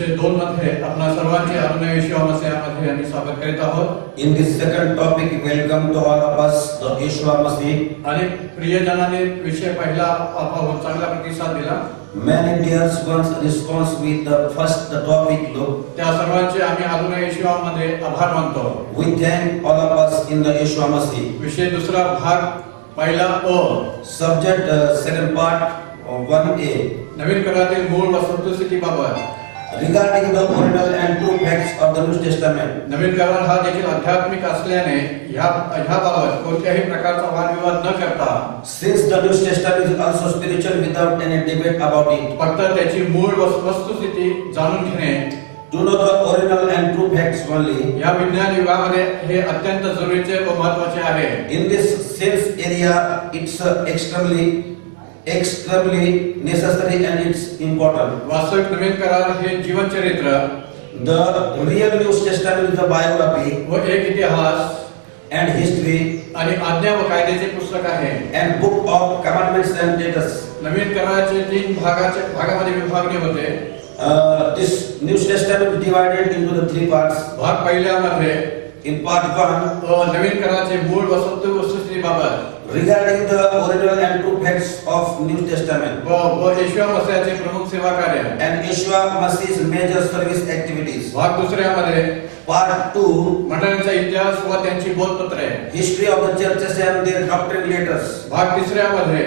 विषय 2 मध्ये आपणा सर्वांचे अरुणय विश्वामस्यामध्ये आम्ही स्वागत करीत आहोत. In this second topic, welcome to all of us, the Yeshua Masih. आणि प्रियजनाने विषय पहिला आपण चांगला प्रतिसाद दिला. Many dear ones response with the first the topic look. त्या सर्वांचे आम्ही अरुणय विश्वामध्ये आभार मानतो. We thank all of us in the Yeshua Masih. विषय दुसरा भाग पहिला अ. Subject second part 1a. नवीन करारातील मूळ व सत्य Regarding the original and true facts of the New Testament. नवीन करार हा देखील आध्यात्मिक असल्याने ह्या बाबत कोणत्याही प्रकारचा वादविवाद न करता, Since the New Testament is also spiritual without any debate about it. फक्त त्याची मूळ व वस्तुस्थिती जाणून घेणे, To know the original and true facts only. या विज्ञान युगामध्ये हे अत्यंत जरुरीचे व महत्त्वाचे आहे. In this sense area, it's extremely necessary and it's important. वास्तविक नवीन करार हे जीवन चरित्र The real New Testament is the biography व एक इतिहास and history आणि आज्ञा व कायद्याचे पुस्तक आहे. and book of commandments and status. नवीन कराराचे 3 भागामध्ये विभागणी होते. This New Testament is divided into the 3 parts. भाग पहिल्यामध्ये In part 1, नवीन कराराचे मूळ व सत्य वस्तुस्थितीबाबत regarding the original and true facts of New Testament व येशू मसीहाचे प्रमुख सेवा कार्य and Yeshua Masih's major service activities. भाग दुसऱ्यामध्ये Part 2, मंडळांचा इतिहास व त्यांची बोधपत्रे. history of the churches and their doctrine letters. भाग तिसऱ्यामध्ये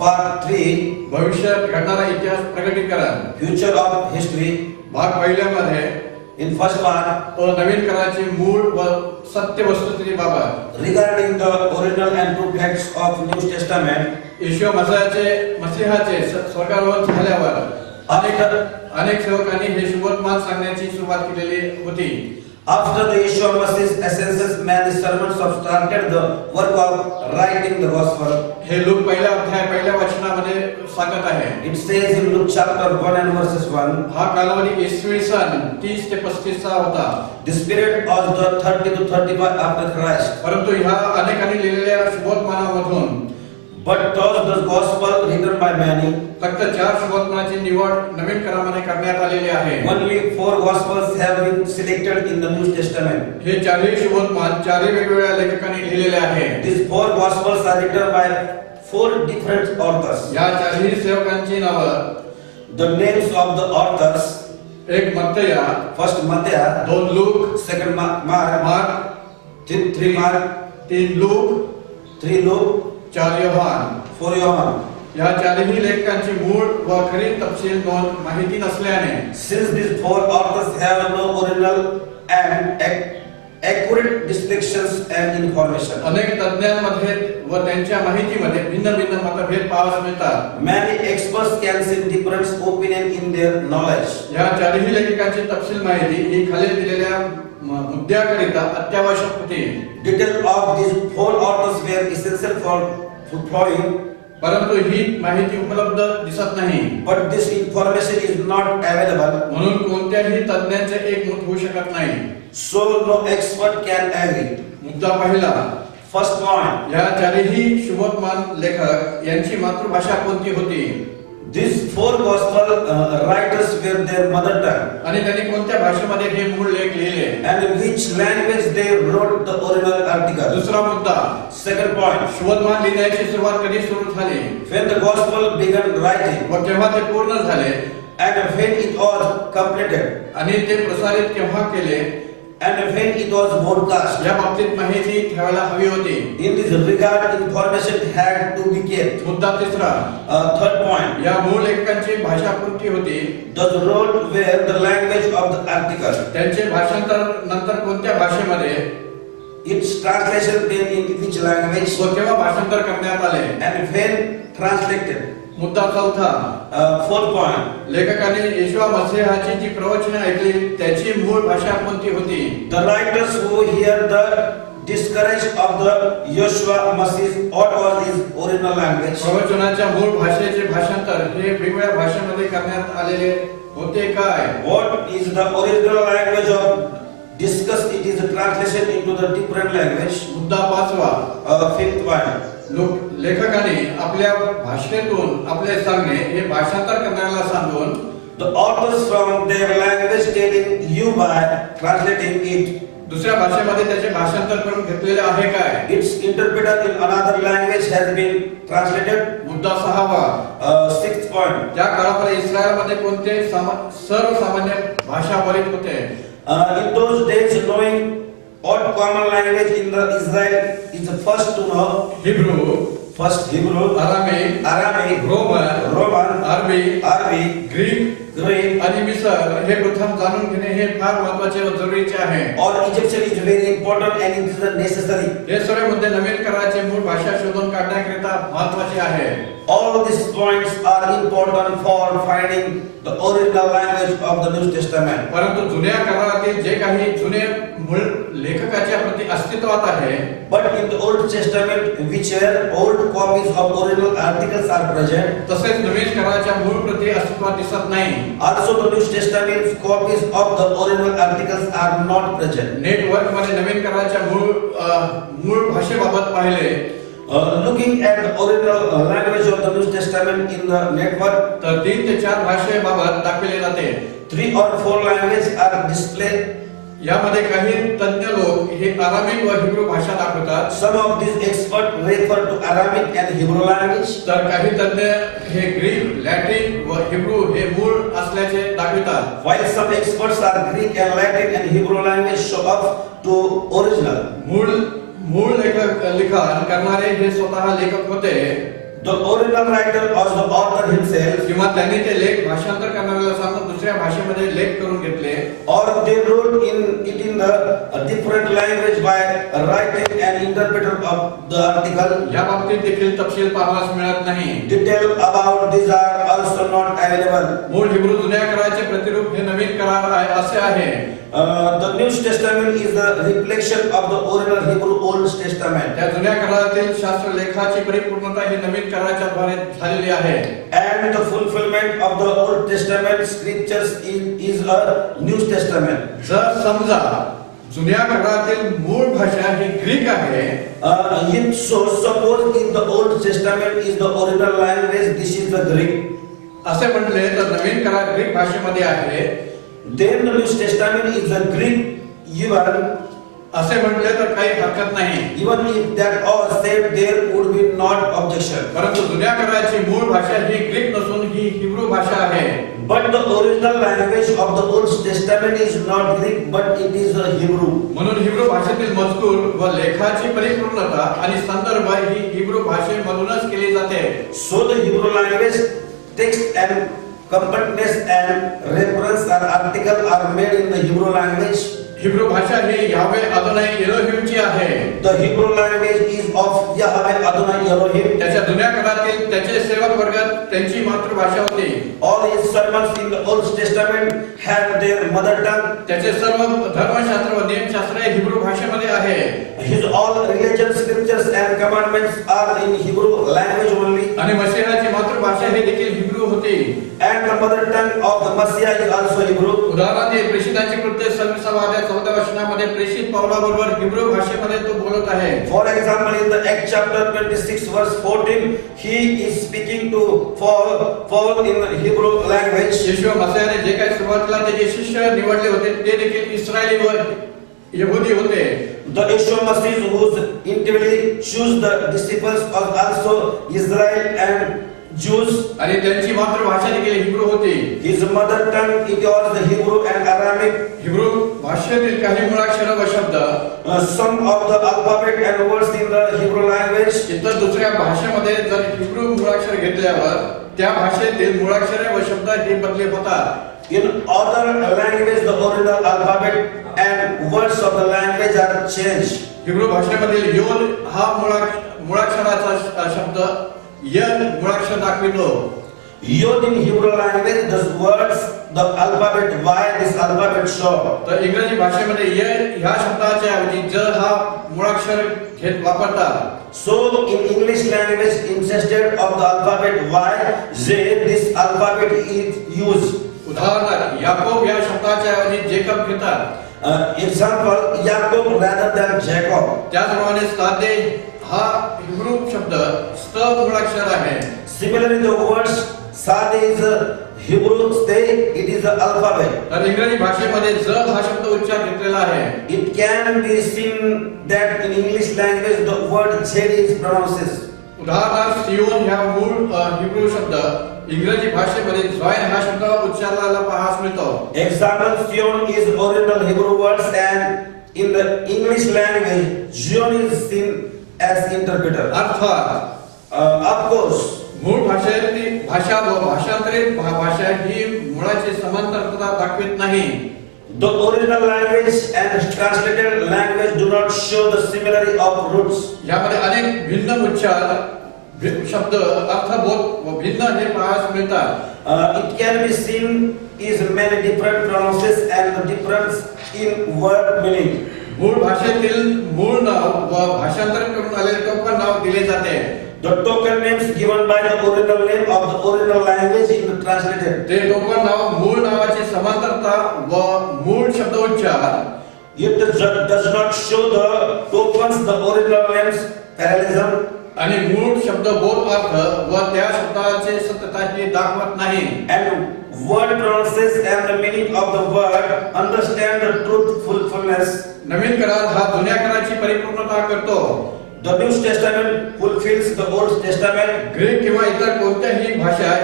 Part 3, भविष्यात घडणारा इतिहास प्रकटीकरण. future of history. भाग पहिल्यामध्ये In first part, नवीन कराराची मूळ व सत्य वस्तुस्थितीबाबत regarding the original and true facts of New Testament. येशू मसीहाचे स्वर्गारोहण झाल्यावर अनेक सेवकांनी हे शुभवर्तमान सांगण्याची सुरुवात केलेली होती. After the Yeshua Masih's ascension, many servants have started the work of writing the gospel. हे लूक पहिल्या वचनामध्ये सांगत आहे. It says in Luke chapter 1 and verses 1. हा कालावधी इसवी सन 30 ते 35 चा होता. The Spirit was the 30 to 35 after Christ. परंतु ह्या अनेकांनी लिहिलेल्या शुभवर्तमानामधून But was the gospel written by many? फक्त 4 शुभवर्तमानाची निवड नवीन करारामध्ये करण्यात आलेली आहे. Only 4 gospels have been selected in the New Testament. हे 4 शुभवर्तमान 4 वेगवेगळ्या लेखकांनी लिहिलेले आहेत. These 4 gospels are written by 4 different authors. या 4 सेवकांची नावं, The names of the authors: एक मत्तय, first Matthew, 2 Luke, second Mark, 3 Mark, 3 Luke, 3 Luke, 4 योहान. 4 John. या 4ही लेखकांची मूळ व खरी तपशील नोंद माहिती नसल्याने, Since these 4 authors have no original and accurate descriptions and information, अनेक तज्ञांमध्ये व त्यांच्या माहितीमध्ये भिन्न मतभेद पाहावयास मिळतात. many experts can see different opinion in their knowledge. या 4ही लेखकांची तपशील माहिती ही खालील दिलेल्या मुद्द्याकरिता अत्यावश्यक होती. Details of these 4 authors were essential for following, परंतु ही माहिती उपलब्ध दिसत नाही. but this information is not available, म्हणून कोणत्याही तज्ञांचे एकमत होऊ शकत नाही. so no expert can agree. मुद्दा पहिला, First point, या 4ही शुभवर्तमान लेखक यांची मातृभाषा कोणती होती? these 4 gospel writers were their mother tongue, आणि त्यांनी कोणत्या भाषेमध्ये हे मूळ लेख लिहिले? and in which language they wrote the original article. दुसरा मुद्दा, Second point, शुभवर्तमान लिहिण्याची सुरुवात कधी सुरू झाली when the gospel began writing व केव्हा ते पूर्ण झाले and when it was completed आणि ते प्रसारित केव्हा केले and when it was broadcast. या बाबतीत माहिती ठेवायला हवी होती. In this regard, information had to be kept. मुद्दा तिसरा, Third point, या मूळ लेखकांची भाषा कोणती होती? the role were the language of the article. त्यांचे भाषांतर नंतर कोणत्या भाषेमध्ये Its translation then in which language व केव्हा भाषांतर करण्यात आले? and when translated. मुद्दा चौथा, Fourth point, लेखकाने येशू मसीहाची जी प्रवचने ऐकली त्याची मूळ भाषा कोणती होती? the writers who hear the discourage of the Yeshua Masih, what was his original language? प्रवचनाच्या मूळ भाषेचे भाषांतर हे वेगवेगळ्या भाषेमध्ये करण्यात आलेले होते काय? What is the original language of discuss? It is a translation into the different language. मुद्दा पाचवा, Fifth point, लेखकाने आपल्या भाषेतून आपले सांगणे हे भाषांतर करण्याला सांगून the authors from their language telling you by translating it. दुसऱ्या भाषेमध्ये त्याचे भाषांतर करून घेतलेले आहे काय? Its interpreter in another language has been translated. मुद्दा 6वा, 6th point. त्या काळामध्ये इस्रायलमध्ये कोणते सर्वसामान्य भाषा बोलत होते? In those days, knowing what common language in the Israel is the first to know. Hebrew, Aramaic, Roman, Arabic, Greek आणि मिसर हे प्रथम जाणून घेणे हे फार महत्त्वाचे व जरुरीचे आहे. or Egyptian is very important and it is necessary. हे सर्व मुद्दे नवीन कराराचे मूळ भाषा शोधून काढण्याकरिता महत्त्वाचे आहे. All these points are important for finding the original language of the New Testament. परंतु जुन्या करारातील जे काही जुने मूळ लेखकाच्या प्रती अस्तित्वात आहे, But in the Old Testament, which were old copies of original articles are present. तसेच नवीन कराराच्या मूळ प्रती अस्तित्वात दिसत नाही. Also, the New Testament copies of the original articles are not present. Network मध्ये नवीन कराराच्या मूळ भाषेबाबत पाहिले Looking at the original language of the New Testament in the network, तर 3 ते 4 भाषेबाबत दाखवले जाते. 3 or 4 languages are displayed. यामध्ये काही तज्ञ लोक हे अरामिक व हिब्रू भाषा दाखवतात. Some of these experts refer to Aramaic and Hebrew language. तर काही तज्ञ हे ग्रीक, लॅटिन व हिब्रू हे मूळ असल्याचे दाखवतात. While some experts are Greek and Latin and Hebrew language show up to original. मूळ लिखाण करणारे हे स्वतः लेखक होते. The original writer was the author himself. किंवा त्यांनी ते लेख भाषांतर करणाऱ्याला सांगून दुसऱ्या भाषेमध्ये लेख करून घेतले. Or they wrote it in the different language by writing an interpreter of the article. या बाबतीत देखील तपशील पाहावयास मिळत नाही. Detail about these are also not available. मूळ हिब्रू जुन्या कराराचे प्रतिरूप हे नवीन करार आहे असे आहे. The New Testament is a reflection of the original Hebrew Old Testament. त्या जुन्या करारातील शास्त्र लेखाची परिपूर्णता ही नवीन कराराच्या द्वारे झालेली आहे. And the fulfillment of the Old Testament scriptures is a New Testament. जर समजा जुन्या करारातील मूळ भाषा ही ग्रीक आहे, So suppose if the Old Testament is the original language, this is the Greek. असे म्हटले तर नवीन करार ग्रीक भाषेमध्ये आहे. Then the New Testament is the Greek. Even असे म्हटले तर काही हरकत नाही. even if that all said, there would be not objection. परंतु जुन्या कराराची मूळ भाषा ही ग्रीक नसून ही हिब्रू भाषा आहे. But the original language of the Old Testament is not Greek, but it is a Hebrew. म्हणून हिब्रू भाषेतील मजकूर व लेखाची परिपूर्णता आणि संदर्भ ही हिब्रू भाषेमधूनच केली जाते. So the Hebrew language text and completeness and reference or article are made in the Hebrew language. Hebrew भाषा ही यावे अदोनाई एलोहिमची आहे. The Hebrew language is of Yahweh Adonai Elohim. त्याच्या जुन्या काळातील त्याचे सेवक वर्ग त्यांची मातृभाषा होती. All his servants in the Old Testament had their mother tongue. त्याचे सर्व धर्मशास्त्र व नियमशास्त्र हे हिब्रू भाषेमध्ये आहे. His all religion scriptures and commandments are in Hebrew language only. आणि मसीहाची मातृभाषा ही देखील हिब्रू होती. And the mother tongue of the Messiah is also Hebrew. उदाहरणार्थ प्रेषितांची कृत्ये 26व्या 14व्या वचनामध्ये प्रेषित पौलाबरोबर हिब्रू भाषेमध्ये तो बोलत आहे. For example, in the Acts chapter 26 verse 14, he is speaking to Paul in the Hebrew language. येशू मसीहाने जे काही सुरुवातीला त्याचे शिष्य निवडले होते ते देखील इस्रायली व यहुदी होते. The Yeshua Masih who intimately choose the disciples are also Israel and Jews. आणि त्यांची मातृभाषा देखील हिब्रू होती. His mother tongue it was the Hebrew and Aramaic. Hebrew भाषेतील काही मुळाक्षर व शब्द, some of the alphabet and words in the Hebrew language. इतर दुसऱ्या भाषेमध्ये जर हिब्रू मुळाक्षर घेतल्यावर त्या भाषेतील मुळाक्षरे व शब्द हे बदले होतात. In other language the original alphabet and words of the language are changed. Hebrew भाषेमधील योद हा मुळाक्षराचा शब्द यद मुळाक्षर दाखवितो. Yod in Hebrew language the words the alphabet Y this alphabet show. तर इंग्रजी भाषेमध्ये य ह्या शब्दाच्या ऐवजी ज हा मुळाक्षर घेत वापरतात. So in English language instead of the alphabet Y Z this alphabet is used. उदाहरणार्थ याकोब या शब्दाच्या ऐवजी जेकब घेतात. Example Jacob rather than Jacob. त्याचप्रमाणे सादे हा हिब्रू शब्द स्त मुळाक्षर आहे. Similarly the words Sad is Hebrew say it is the alphabet. तर इंग्रजी भाषेमध्ये ज हा शब्द उच्चार घेतलेला आहे. It can be seen that in English language the word Z is pronounced. उदाहरणार्थ सियोन ह्या मूळ हिब्रू शब्द इंग्रजी भाषेमध्ये जॉइन हा शब्द उच्चारला पाहास मिळतो. Example, Zion is original Hebrew words and in the English language Zion is seen as interpreter. अर्थात Of course, मूळ भाषेतील भाषा व भाषांतरित भाषा ही मुळाची समांतरता दाखवित नाही. the original language and translated language do not show the similarity of roots. यामध्ये अनेक भिन्न उच्चार शब्द अर्थबोध व भिन्न हे पाहास मिळतात. It can be seen is many different pronounces and the difference in word meaning. मूळ भाषेतील मूळ नाव व भाषांतरण करून आलेले टोपण नाव दिले जाते. The token names given by the original name of the original language in the translated. ते टोपण नाव मूळ नावाची समांतरता व मूळ शब्द उच्चार It does not show the tokens the original names parallelism आणि मूळ शब्द बोध अर्थ व त्या शब्दाचे सत्यता हे दाखवत नाही. and word pronounces and the meaning of the word understand the truthfulness. नवीन करार हा जुन्या कराराची परिपूर्णता करतो. The New Testament fulfills the Old Testament. Greek किंवा इतर कोणत्याही भाषा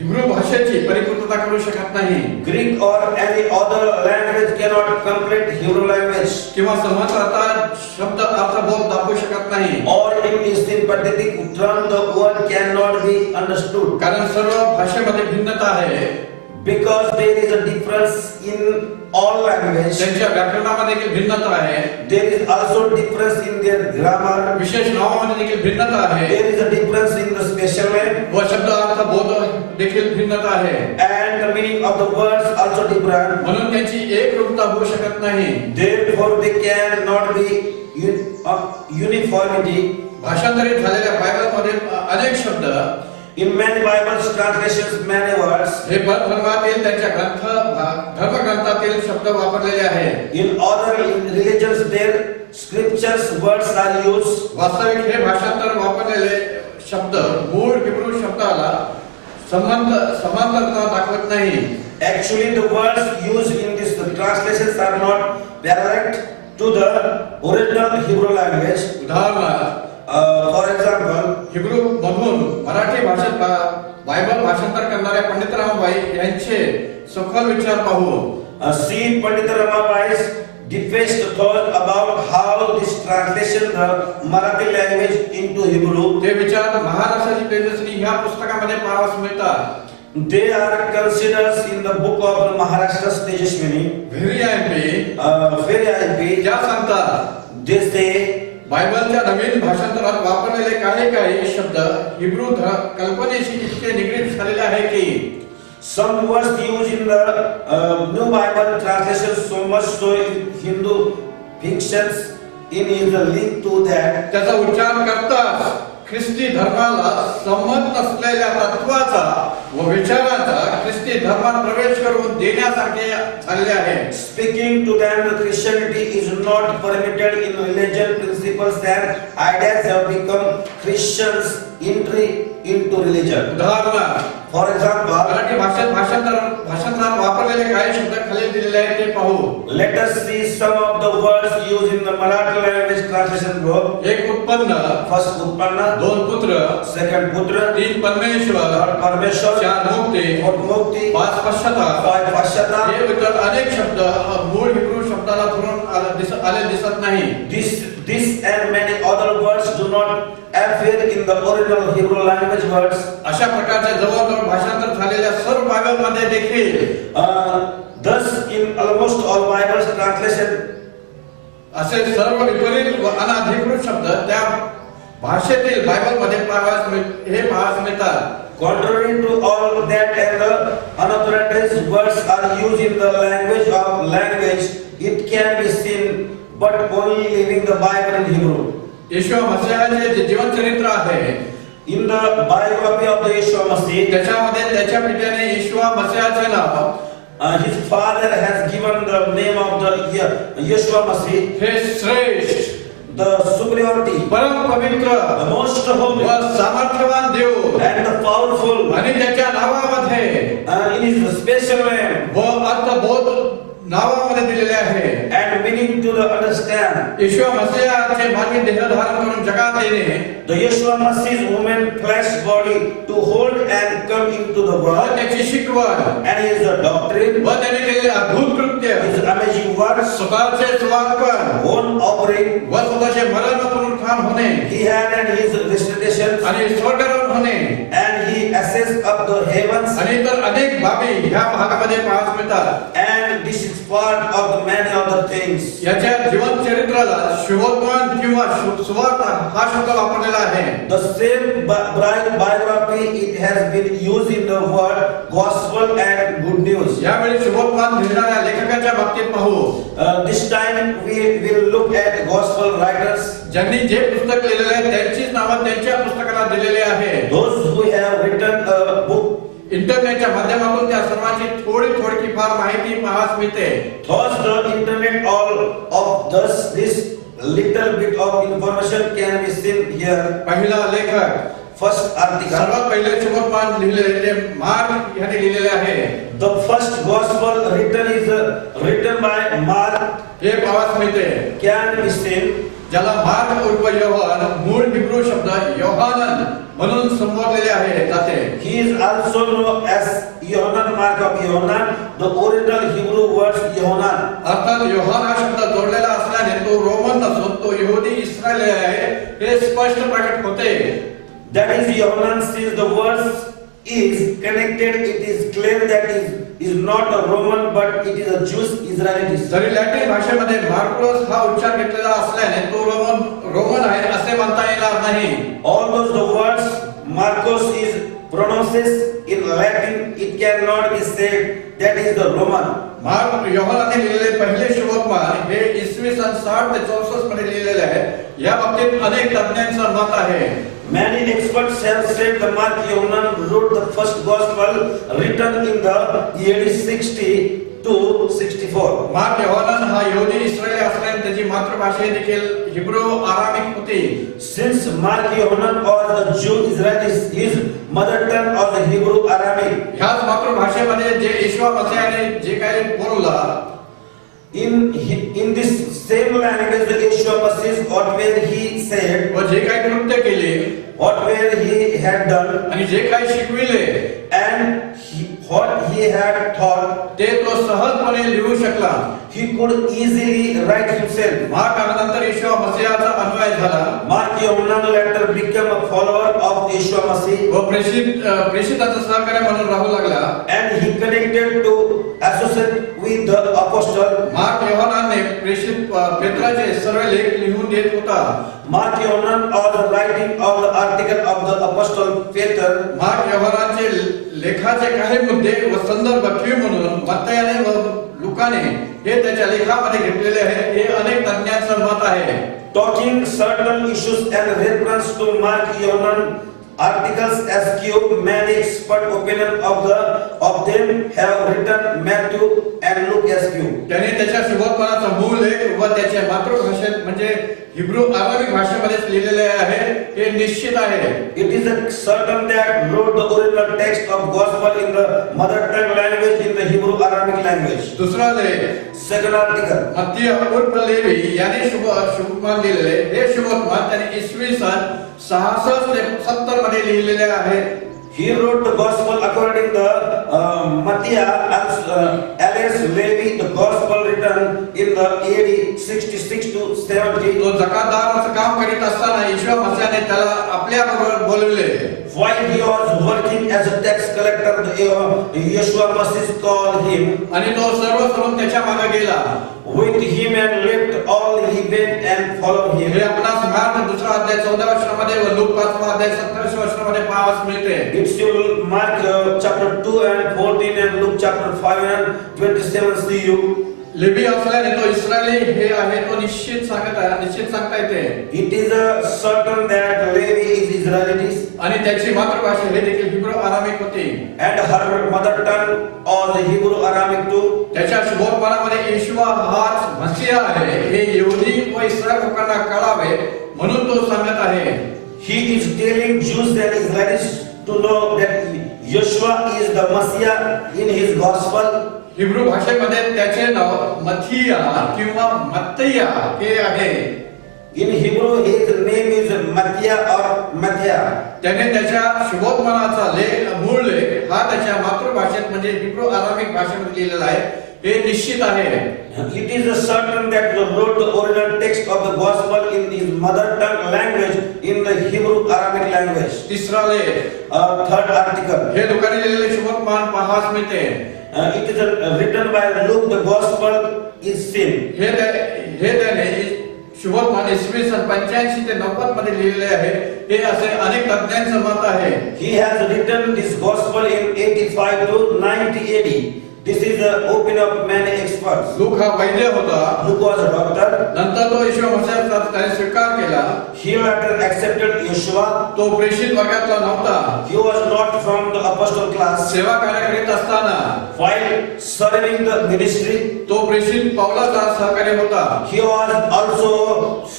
हिब्रू भाषेची परिपूर्णता करू शकत नाही. Greek or any other language cannot complete Hebrew language. किंवा समांतरता शब्द अर्थबोध दाखवू शकत नाही. Or in sympathetic term the word cannot be understood. कारण सर्व भाषेमध्ये भिन्नता आहे. Because there is a difference in all language. त्यांच्या व्याकरणामध्ये देखील भिन्नता आहे. There is also difference in their grammar. विशेष नावामध्ये देखील भिन्नता आहे. There is a difference in the special name. व शब्द अर्थबोध देखील भिन्नता आहे. And the meaning of the words also different. म्हणून त्यांची एकरूपता होऊ शकत नाही. Therefore they cannot be uniformity. भाषांतरित झालेल्या बायबलमध्ये अनेक शब्द In many Bibles translations many words. हे धर्मातील त्यांच्या धर्मग्रंथातील शब्द वापरलेले आहेत. In other religions their scriptures words are used. वास्तविक हे भाषांतर वापरलेले शब्द मूळ हिब्रू शब्दाला समांतरता दाखवत नाही. Actually the words used in these translations are not direct to the original Hebrew language. उदाहरणार्थ For example, हिब्रू मधून मराठी भाषेत बायबल भाषांतर करणाऱ्या पंडित रामबाई यांचे सखोल विचार पाहू. see Pandit Ramabai's deepest thought about how this translation the Marathi language into Hebrew. ते विचार महाराष्ट्राची तेजस्वी ह्या पुस्तकामध्ये पाहावयास मिळतात. They are considered in the book of Maharashtra's Tejaswini. Very IP. ज्या सांगतात They say बायबलच्या नवीन भाषांतरात वापरलेले काही शब्द हिब्रू कल्पनेशी इतके निगडीत झालेले आहे की some words used in the New Bible translation so much so in Hindu fictions in is a link to that. त्याचा उच्चार करता ख्रिस्ती धर्माला संमत नसलेल्या तत्वाचा व विचाराचा ख्रिस्ती धर्मात प्रवेश करून देण्यासारखे झाले आहे. Speaking to them, the Christianity is not permitted in religion principles and ideas have become Christians entry into religion. उदाहरणार्थ For example, मराठी भाषेत भाषांतरात वापरलेले काही शब्द खाली दिलेले आहेत ते पाहू. let us see some of the words used in the Marathi language translation book. एक उत्पन्न, First Utpanna, दोन पुत्र, second Putra, तीन परमेश्वर, third Parmeshwar, चार मुक्ती, fourth Mukti, पाच पश्चाताप. five Pashyatap. हे इतर अनेक शब्द मूळ हिब्रू शब्दाला धरून आले दिसत नाही. This and many other words do not appear in the original Hebrew language words. अशा प्रकारच्या जवळजवळ भाषांतर झालेल्या सर्व बायबलमध्ये देखील Thus in almost all Bibles translation असे सर्व विपरीत व अनधिकृत शब्द त्या भाषेतील बायबलमध्ये पाहायला मिळतात. contrary to all that and the unauthorized words are used in the language of language, it can be seen but only leaving the Bible in Hebrew. येशू मसीहाचे जे जीवन चरित्र आहे In the biography of the Yeshua Masih, त्याच्यामध्ये त्याच्या पित्याने येशू मसीहाचे नाव his father has given the name of the Yeshua Masih, हे श्रेष्ठ, the superiority, परम पवित्र, the most holy, व सामर्थ्यवान देव and the powerful. आणि त्याच्या his special name व अर्थ बोध नावामध्ये दिलेले आहे. and meaning to the understand. येशू मसीहाचे मानवी देह धारण करून जगात येणे, The Yeshua Messiah's human flesh body to hold and come into the व world, त्याची शिकवण and his doctrine, व त्याने केलेले अद्भुत कृत्य, his amazing works, स्वतःचे स्वार्पण own offering, व स्वतःचे मरण व पुनरुत्थान होणे he had and his restoration, आणि स्वर्गारोहण होणे and he ascends up the heavens, आणि इतर अनेक बाबी ह्या भागामध्ये पाहायला मिळतात. and this is part of the many other things. याच्या जीवन चरित्राला शुभोत्मान किंवा सुवार्ता हा शब्द वापरलेला आहे. The same biography it has been used in the word gospel and good news. यावेळी शुभोत्मान लिहिणाऱ्या लेखकाच्या बाबतीत पाहू. This time we will look at gospel writers, ज्यांनी जे पुस्तक लिहिलेले आहे त्यांचीच नावं त्यांच्या पुस्तकाला दिलेले आहे. those who have written a book. इंटरनेटच्या माध्यमातून त्या सर्वांची थोडी फार माहिती पाहास मिळते. Thus the internet, all of this little bit of information can be seen here. पहिला लेखक, First article. सर्वात पहिले शुभोत्मान लिहिलेले ते मार्क यांनी लिहिलेले आहे. The first gospel written is written by Mark. हे पाहास मिळते. Can be seen. ज्याला मार्क उर्फ योहान, मूळ हिब्रू शब्द योहानन म्हणून संबोधलेले आहे जाते. He is also known as Yohanan, Mark of Yohanan. The original Hebrew words Yohanan. अर्थात योहान हा शब्द जोडलेला असल्याने तो रोमन नसून तो यहुदी इस्रायली आहे हे स्पष्ट प्रकट होते. That is Yohanan, since the words is connected, it is clear that is not a Roman but it is a Jewish Israelite. जरी लॅटिन भाषेमध्ये मार्कोस हा उच्चार घेतलेला असल्याने तो रोमन आहे असे म्हणता येणार नाही. Although the words Marcos is pronounced in Latin, it cannot be said that is the Roman. Mark योहानाने लिहिलेले पहिले शुभोत्मान हे इसवी सन 60 ते 64 मध्ये लिहिलेले आहे. या बाबतीत अनेक तज्ञांचं मत आहे. Many experts have said the Mark Yohanan wrote the first gospel written in the AD 60 to 64. Mark Yohannan हा यहुदी इस्रायली असल्याने त्याची मातृभाषा देखील हिब्रू आरामिक होती. Since Mark Yohanan was a Jew Israelite, his mother tongue was the Hebrew Aramaic. ह्याच मातृभाषेमध्ये जे येशू मसीहाने जे काही बोलला, In this same language, the Yeshua Messiah, whatever he said, व जे काही कृत्य केले, whatever he had done, आणि जे काही शिकविले, and what he had taught, ते तो सहजपणे लिहू शकला. he could easily write himself. Mark आल्यानंतर येशू मसीहाचा अनुयायी झाला Mark Yohanan later became a follower of Yeshua Messiah, व प्रेषिताचा सहकारी म्हणून राहू लागला. and he connected to associate with the apostle. Mark योहानाने प्रेषित पेत्राचे सर्व लेख लिहून देत होता. Mark Yohanan was writing of the article of the apostle Peter. Mark योहानाचे लेखाचे काही मुद्दे व संदर्भ क्यू म्हणून मत्तयाने व लुकाने हे त्याच्या लेखामध्ये घेतलेले आहेत. हे अनेक तज्ञांचं मत आहे. Talking certain issues and reference to Mark Yohanan articles as Q, many expert opinion of them have written Matthew and Luke as Q. त्याने त्याच्या शुभोत्पन्नाचा मूळ लेख व त्याच्या मातृभाषेत म्हणजे हिब्रू आरामिक भाषेमध्येच लिहिलेले आहे. हे निश्चित आहे. It is a certain that wrote the original text of gospel in the mother tongue language in the Hebrew Aramaic language. दुसरा लेख Second article. मत्ती उर्फ लेवी याने शुभोत्पन्न लिहिलेले हे शुभोत्पन्न त्याने इसवी सन 66 ते 70 मध्ये लिहिलेले आहे. He wrote the gospel according to Matthias Alias Levi, the gospel written in the AD 66 to 70. तो जकातदाराचं काम करीत असताना येशू मसीहाने त्याला आपल्या बरोबर बोलवले. While he was working as a tax collector, Yeshua Messiah called him. आणि तो सर्व सोडून त्याच्या मागे गेला. With him and left all he went and followed him. हे आपणास मार्क दुसरा अध्याय 14 वचनामध्ये व लूक 5 अध्याय 27 वचनामध्ये पाहावयास मिळते. It's you Mark chapter 2 and 14 and Luke chapter 5 and 27 see you. Levy असल्याने तो इस्रायली हे आहे तो निश्चित सांगता येते. It is a certain that Levi is Israelites. आणि त्याची मातृभाषा हे देखील हिब्रू आरामिक होती. And her mother tongue was the Hebrew Aramaic too. त्याच्या शुभोत्पन्नामध्ये येशू हाच मसीहा आहे हे यहुदी व इस्रायल लोकांना कळावे म्हणून तो सांगत आहे. He is telling Jews and Israelites to know that Yeshua is the Messiah in his gospel. Hebrew भाषेमध्ये त्याचे नाव मथिया किंवा मत्तया हे आहे. In Hebrew his name is Matthiah or Matthiah. त्याने त्याच्या शुभोत्मानाचा मूळ लेख हा त्याच्या मातृभाषेत म्हणजे हिब्रू आरामिक भाषेमध्ये लिहिलेला आहे. हे निश्चित आहे. It is certain that he wrote the original text of the gospel in his mother tongue language in the Hebrew Aramaic language. तिसरा लेख, Third article. हे लोकांनी लिहिलेले शुभोत्मान पाहास मिळते. It is written by Luke. The gospel is seen. हे त्याने शुभोत्मान इसवी सन 85 ते 90 मध्ये लिहिलेले आहे. हे असे अनेक तज्ञांचं मत आहे. He has written this gospel in 85 to 90 AD. This is the opinion of many experts. Look हा वैद्य होता. Luke was a doctor. नंतर तो येशू मसीहाचा त्याने स्वीकार केला. He later accepted Yeshua. तो प्रेषित वर्गातला नव्हता. He was not from the apostle class. सेवा कार्य करीत असताना While serving the ministry, तो प्रेषित पौलाचा सहकारी होता. he was also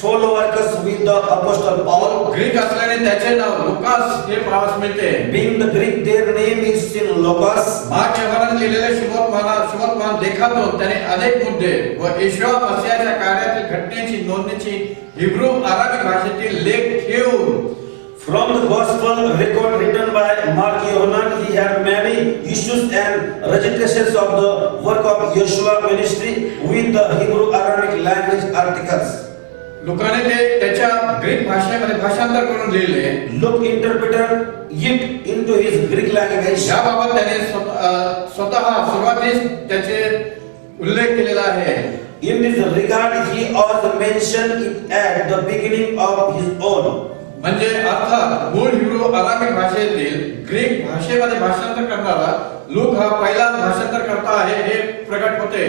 fellow workers with the apostle Paul. Greek असल्याने त्याचे नाव लुकास हे पाहास मिळते. Being the Greek, their name is in Lucas. Mark एव्हानाने लिहिलेले शुभोत्मान लेखातून त्याने अनेक मुद्दे व येशू मसीहाच्या कार्यातील घटनेची नोंदणीची हिब्रू आरामिक भाषेतील लेख ठेवून From the gospel record written by Mark Yohanan, he had many issues and recitations of the work of Yeshua ministry with the Hebrew Aramaic language articles. लुकाने ते त्याच्या ग्रीक भाषेमध्ये भाषांतर करून लिहिले. Luke interpreted it into his Greek language. याबाबत त्याने स्वतः सुरुवातीस त्याचे उल्लेख केलेला आहे. In this regard, he also mentioned it at the beginning of his own. म्हणजे अर्थात मूळ हिब्रू आरामिक भाषेतील ग्रीक भाषेमध्ये भाषांतर करणारा लूक हा पहिलाच भाषांतर करता आहे हे प्रकट होते.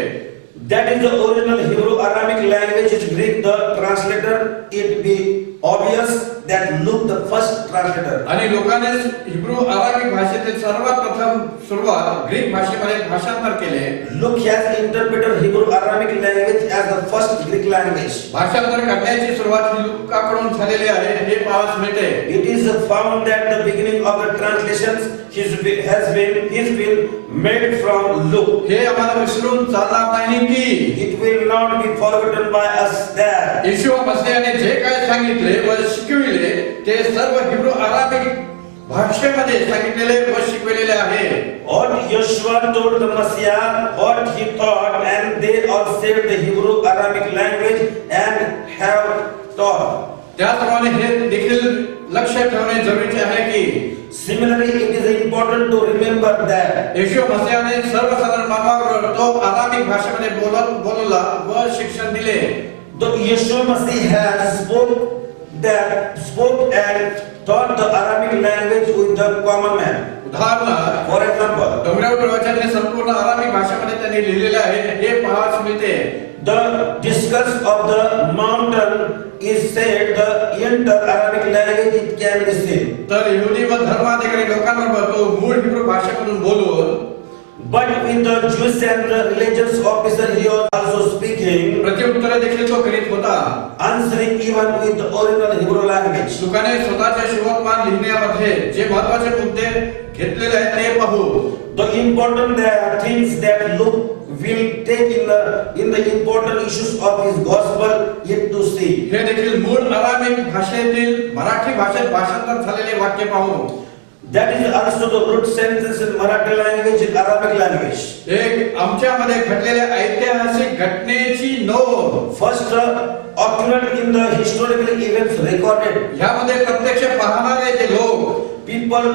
That is the original Hebrew Aramaic language is Greek. The translator it be obvious that Luke the first translator. आणि लोकांनी हिब्रू आरामिक भाषेतील सर्वात प्रथम सुरुवात ग्रीक भाषेमध्ये भाषांतर केले. Luke has interpreted Hebrew Aramaic language as the first Greek language. भाषांतर करण्याची सुरुवात ही लुकाकडून झालेली आहे हे पाहास मिळते. It is found that the beginning of the translations has been made from Luke. हे आम्हाला विसरून चालणार नाही की It will not be forgotten by us that येशू मसीहाने जे काय सांगितले व शिकविले ते सर्व हिब्रू आरामिक भाषेमध्ये सांगितलेले व शिकविलेले आहे. what Yeshua told the Messiah, what he taught, and they all said the Hebrew Aramaic language and have taught. त्याप्रमाणे हे देखील लक्षात ठेवणे जरुरीचे आहे की Similarly, it is important to remember that येशू मसीहाने सर्वसाधारण मानवावर तो आरामिक भाषेमध्ये बोलला व शिक्षण दिले. the Yeshua Masih has spoke and taught the Aramaic language with the common man. उदाहरणार्थ For example, डोंगरावर प्रवचनाने संपूर्ण आरामिक भाषेमध्ये त्यांनी लिहिलेले आहे हे पाहास मिळते. the discourse of the mountain is said the entire Arabic language it can be seen. तर यहुदी व धर्माधिकारी लोकांबरोबर तो मूळ हिब्रू भाषेमधून बोलून But with the Jews and the religious officer he was also speaking, प्रत्युत्तर देखील तो करीत होता. answering even with the original Hebrew language. लुकाने स्वतःच्या शुभोत्मान लिहिण्यामध्ये जे महत्त्वाचे मुद्दे घेतलेले आहेत ते पाहू. The important things that Luke will take in the important issues of his gospel yet to see. हे देखील मूळ आरामिक भाषेतील मराठी भाषेत भाषांतर झालेले वाक्य पाहू. That is also the root sentence in Marathi language in Arabic language. एक आमच्यामध्ये घडलेल्या ऐतिहासिक घटनेची नोंद. First, occurred in the historical events recorded. यामध्ये प्रत्यक्ष पाहणारे जे लोक People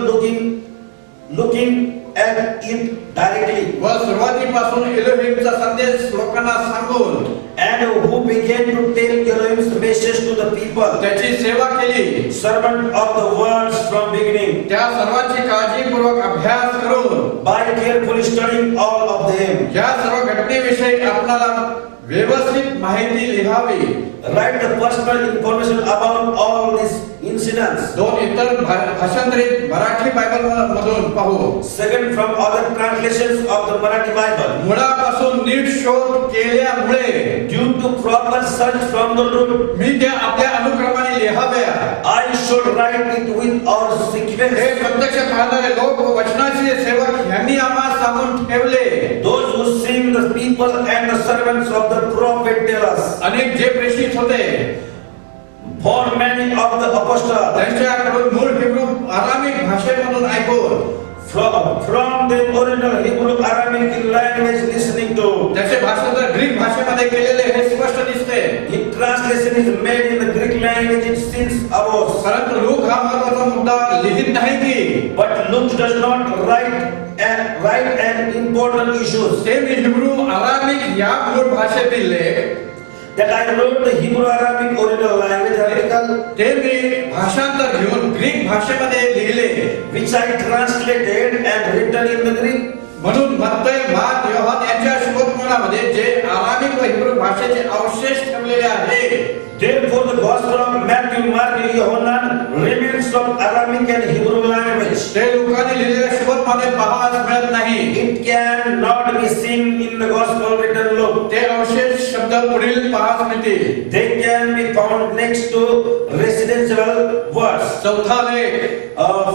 looking at it directly. व सुरुवातीपासून एलोहिमचा संदेश लोकांना सांगून And who began to tell Elohim's message to the people. त्याची सेवा केली. Servant of the words from beginning. त्या सर्वांची काळजीपूर्वक अभ्यास करून By carefully studying all of them. या सर्व घटनेविषयी आपल्याला व्यवस्थित माहिती लिहावी. Write the personal information about all these incidents. दोन इतर भाषांतरित मराठी बायबल मधून पाहू. Second, from other translations of the Marathi Bible. मुळापासून नीट शोध केल्यामुळे Due to proper search from the root, मी त्या आपल्या अनुक्रमाने लिहाव्या. I should write it with our sequence. हे प्रत्यक्ष पाहणारे लोक वचनाची त्यांनी आम्हाला सांगून ठेवले. Those who sing, the people and the servants of the prophet tell us. अनेक जे प्रेषित होते For many of the apostles, त्यांच्याकडून मूळ हिब्रू आरामिक भाषेमधून ऐकून from the original Hebrew Aramaic language listening to, त्याचे भाषांतर ग्रीक भाषेमध्ये केलेले हे स्पष्ट दिसते. if translation is made in the Greek language, it seems ours. परंतु लूक हा महत्त्वाचा मुद्दा लिहित नाही की But Luke does not write an important issues. ते मी हिब्रू आरामिक या मूळ भाषेतील That I wrote the Hebrew Aramaic original language article, ते मी भाषांतर घेऊन ग्रीक भाषेमध्ये लिहिले, which I translated and written in the Greek. म्हणून मत्तै, मार्क, योहान यांच्या शुभवर्तमानामध्ये जे आरामिक व हिब्रू भाषेचे अवशेष ठेवलेले आहेत. Therefore, the Gospel of Matthew, Mark, and John remains of Aramaic and Hebrew language. ते लोकांनी लिहिलेल्या शुभवर्तमाने पाहायला मिळत नाही. It cannot be seen in the Gospel written Luke. ते अवशेष शब्द पुढील पाहायला मिळतील. They can be found next to residential words. चौथा लेख,